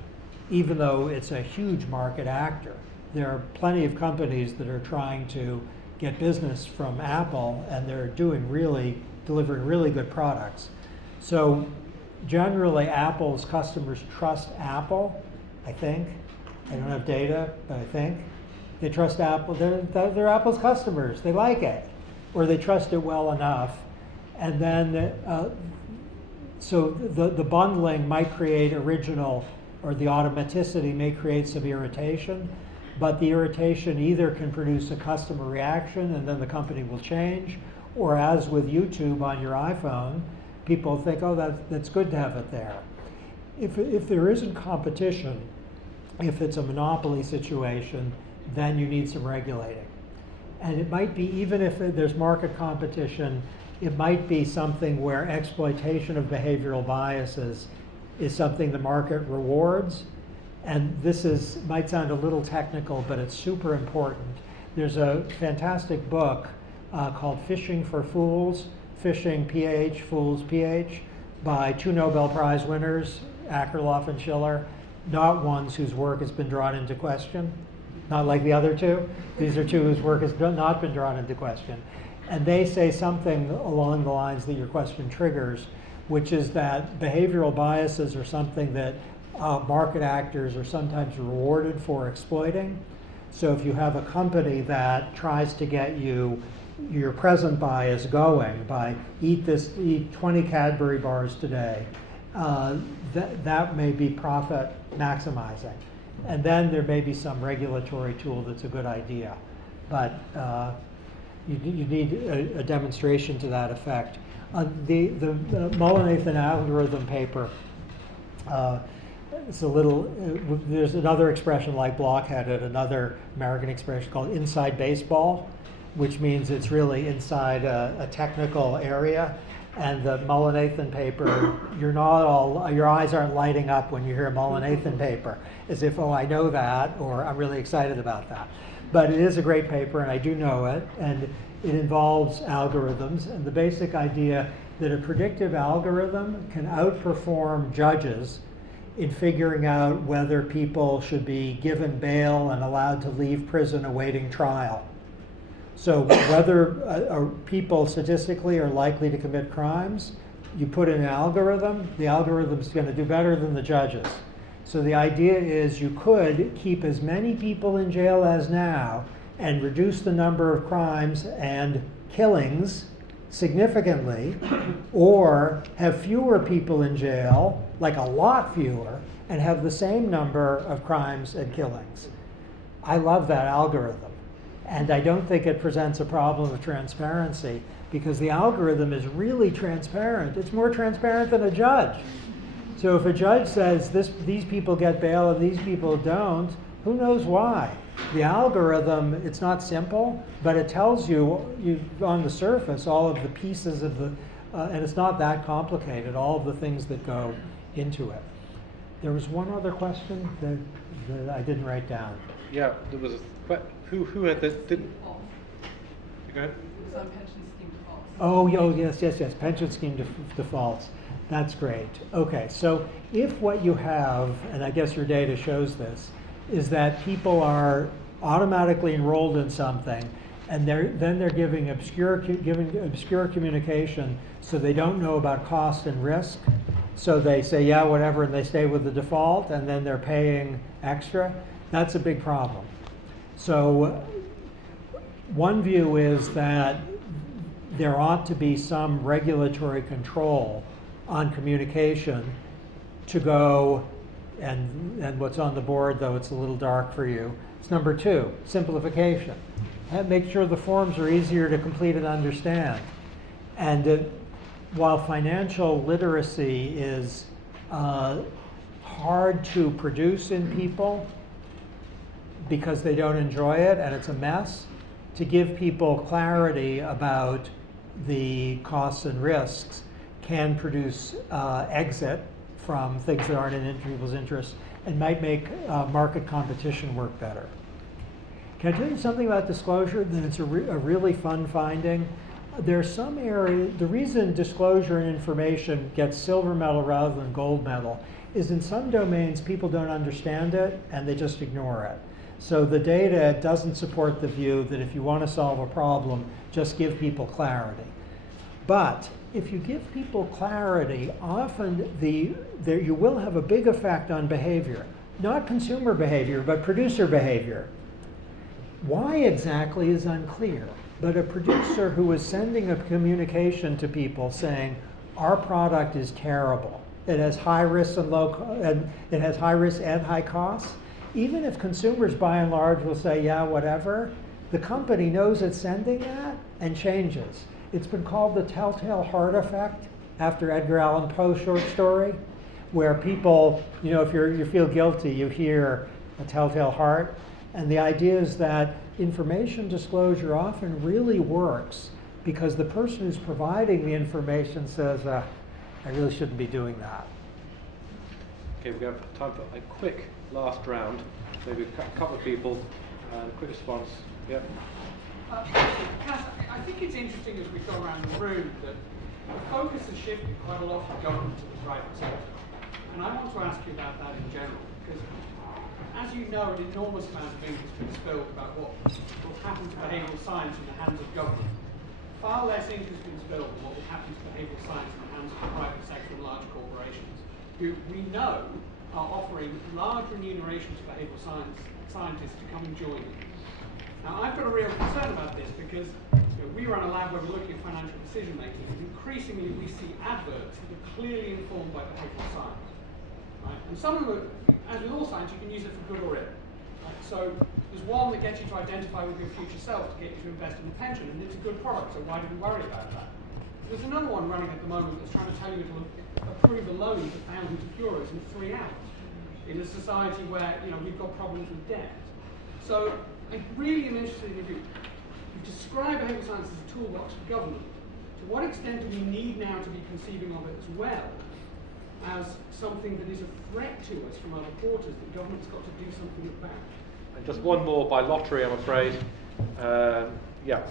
even though it's a huge market actor. There are plenty of companies that are trying to get business from Apple, and they're delivering really good products. So generally, Apple's customers trust Apple, I think. I don't have data, but I think. They trust Apple. They're Apple's customers. They like it, or they trust it well enough. And then, so the bundling might create original, or the automaticity may create some irritation, but the irritation either can produce a customer reaction and then the company will change, or as with YouTube on your iPhone, people think, oh, that's good to have it there. If there isn't competition, if it's a monopoly situation, then you need some regulating. And it might be, even if there's market competition, it might be something where exploitation of behavioral biases is something the market rewards. And this might sound a little technical, but it's super important. There's a fantastic book called Fishing for Fools, Fishing PH, Fools PH, by 2 Nobel Prize winners, Akerlof and Schiller, not ones whose work has been drawn into question, not like the other two. These are two whose work has not been drawn into question. And they say something along the lines that your question triggers, which is that behavioral biases are something that market actors are sometimes rewarded for exploiting. So if you have a company that tries to get your present bias going by eat 20 Cadbury bars today, that may be profit maximizing. And then there may be some regulatory tool that's a good idea. But you need a demonstration to that effect. The Mullinahan algorithm paper, it's a little, there's another expression like blockheaded, another American expression called inside baseball, which means it's really inside a technical area. And the Mullinahan paper, your eyes aren't lighting up when you hear a Mullinahan paper, as if, oh, I know that, or I'm really excited about that. But it is a great paper, and I do know it, and it involves algorithms, and the basic idea that a predictive algorithm can outperform judges in figuring out whether people should be given bail and allowed to leave prison awaiting trial. So whether people statistically are likely to commit crimes, you put in an algorithm, the algorithm's going to do better than the judges. So the idea is you could keep as many people in jail as now and reduce the number of crimes and killings significantly, or have fewer people in jail, like a lot fewer, and have the same number of crimes and killings. I love that algorithm. And I don't think it presents a problem of transparency, because the algorithm is really transparent. It's more transparent than a judge. So if a judge says these people get bail and these people don't, who knows why? The algorithm, it's not simple, but it tells you on the surface all of the pieces of the, and it's not that complicated, all of the things that go into it. There was one other question that I didn't write down. Yeah, there was who had that? Didn't you go ahead? It was on pension scheme defaults. Oh, yes. Pension scheme defaults. That's great. Okay, so if what you have, and I guess your data shows this, is that people are automatically enrolled in something, and then they're giving obscure communication, so they don't know about cost and risk. So they say, yeah, whatever, and they stay with the default, and then they're paying extra. That's a big problem. So one view is that there ought to be some regulatory control on communication to go, and what's on the board, though it's a little dark for you, it's number 2, simplification. And make sure the forms are easier to complete and understand. And while financial literacy is hard to produce in people because they don't enjoy it and it's a mess, to give people clarity about the costs and risks can produce exit from things that aren't in people's interests and might make market competition work better. Can I tell you something about disclosure? That it's a really fun finding. There's some area, the reason disclosure and information gets silver medal rather than gold medal is in some domains people don't understand it and they just ignore it. So the data doesn't support the view that if you want to solve a problem, just give people clarity. But if you give people clarity, often you will have a big effect on behavior. Not consumer behavior, but producer behavior. Why exactly is unclear. But a producer who is sending a communication to people saying, our product is terrible. It has high risk and it has high risk and high costs. Even if consumers by and large will say, yeah, whatever, the company knows it's sending that and changes. It's been called the telltale heart effect after Edgar Allan Poe's short story, where people, you know, if you feel guilty, you hear a telltale heart. And the idea is that information disclosure often really works because the person who's providing the information says, I really shouldn't be doing that. Okay, we have time for a quick last round. Maybe a couple of people, a quick response. Yeah. Cass, I think it's interesting as we go around the room that the focus has shifted quite a lot from government to the private sector. And I want to ask you about that in general, because as you know, an enormous amount of ink has been spilled about what will happen to behavioural science in the hands of government. Far less ink has been spilled on what will happen to behavioural science in the hands of the private sector and large corporations, who we know are offering large remunerations to behavioural scientists to come and join them. Now, I've got a real concern about this because we run a lab where we're looking at financial decision making, and increasingly we see adverts that are clearly informed by behavioural science. Right? And some of them, as with all science, you can use it for good or ill. Right? So there's one that gets you to identify with your future self to get you to invest in a pension, and it's a good product, so why do we worry about that? There's another one running at the moment that's trying to tell you to approve a loan for thousands of euros in 3 hours in a society where we've got problems with debt. So I really am interested in you describe behavioural science as a toolbox for government. To what extent do we need now to be conceiving of it as well as something that is a threat to us from other quarters that government's got to do something about? And just one more by lottery, I'm afraid. Yeah.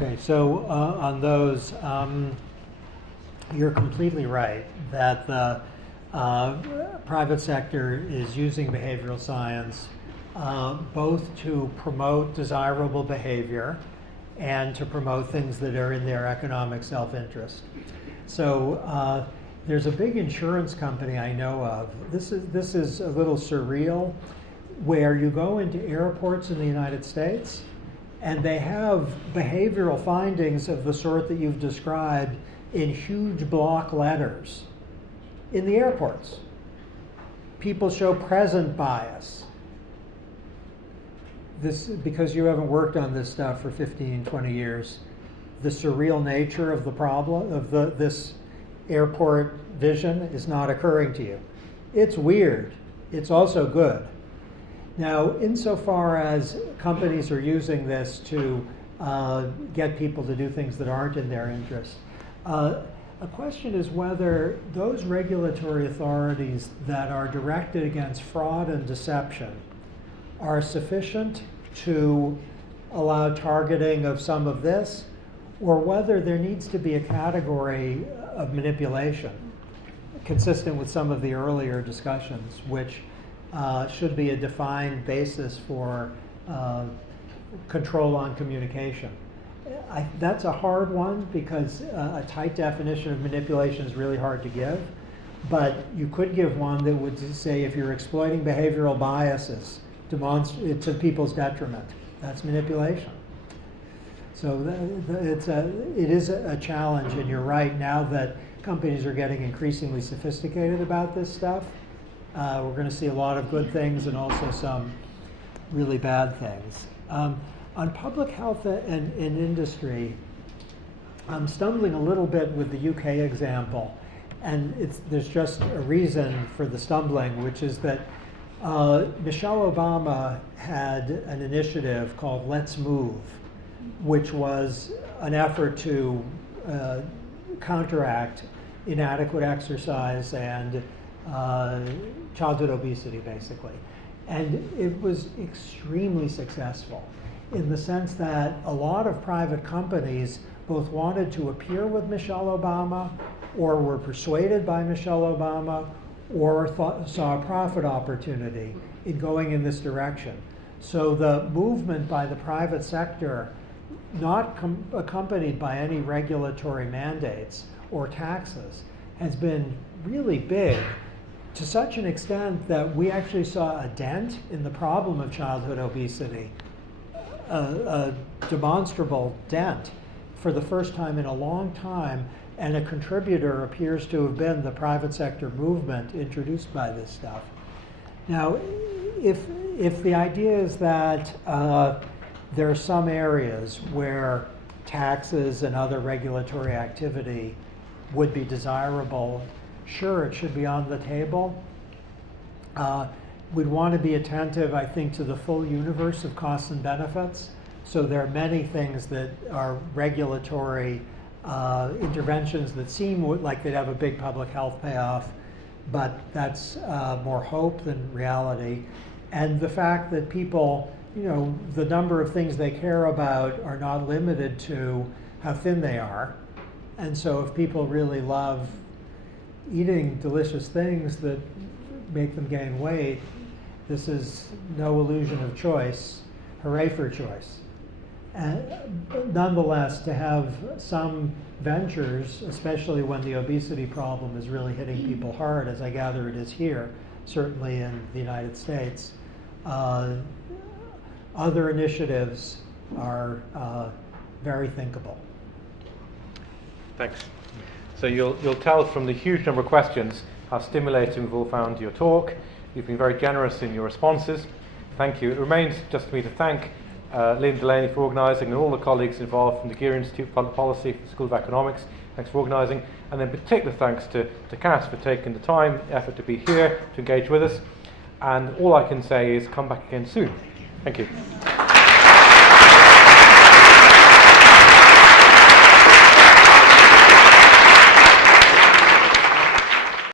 Okay, so on those, you're completely right that the private sector is using behavioral science both to promote desirable behavior and to promote things that are in their economic self-interest. So there's a big insurance company I know of. This is a little surreal, where you go into airports in the United States and they have behavioral findings of the sort that you've described in huge block letters in the airports. People show present bias. This, because you haven't worked on this stuff for 15, 20 years, the surreal nature of the problem, of this airport vision is not occurring to you. It's weird. It's also good. Now, insofar as companies are using this to get people to do things that aren't in their interest, a question is whether those regulatory authorities that are directed against fraud and deception are sufficient to allow targeting of some of this, or whether there needs to be a category of manipulation consistent with some of the earlier discussions, which should be a defined basis for control on communication. That's a hard one because a tight definition of manipulation is really hard to give. But you could give one that would say if you're exploiting behavioral biases to people's detriment, that's manipulation. So it is a challenge, and you're right, now that companies are getting increasingly sophisticated about this stuff, we're going to see a lot of good things and also some really bad things. On public health and industry, I'm stumbling a little bit with the UK example, and there's just a reason for the stumbling, which is that Michelle Obama had an initiative called Let's Move, which was an effort to counteract inadequate exercise and childhood obesity, basically. And it was extremely successful in the sense that a lot of private companies both wanted to appear with Michelle Obama, or were persuaded by Michelle Obama, or saw a profit opportunity in going in this direction. So the movement by the private sector, not accompanied by any regulatory mandates or taxes, has been really big, to such an extent that we actually saw a dent in the problem of childhood obesity, a demonstrable dent for the first time in a long time, and a contributor appears to have been the private sector movement introduced by this stuff. Now, if the idea is that there are some areas where taxes and other regulatory activity would be desirable, sure, it should be on the table. We'd want to be attentive, I think, to the full universe of costs and benefits. So there are many things that are regulatory interventions that seem like they'd have a big public health payoff, but that's more hope than reality. And the fact that people, the number of things they care about are not limited to how thin they are. And so if people really love eating delicious things that make them gain weight, this is no illusion of choice. Hooray for choice. And nonetheless, to have some ventures, especially when the obesity problem is really hitting people hard, as I gather it is here, certainly in the United States, other initiatives are very thinkable. Thanks. So you'll tell from the huge number of questions how stimulating we've all found your talk. You've been very generous in your responses. Thank you. It remains just for me to thank Lynn Delaney for organising, and all the colleagues involved from the Gear Institute of Public Policy, School of Economics. Thanks for organising. And then particular thanks to Cass for taking the time, effort to be here, to engage with us. And all I can say is come back again soon. Thank you.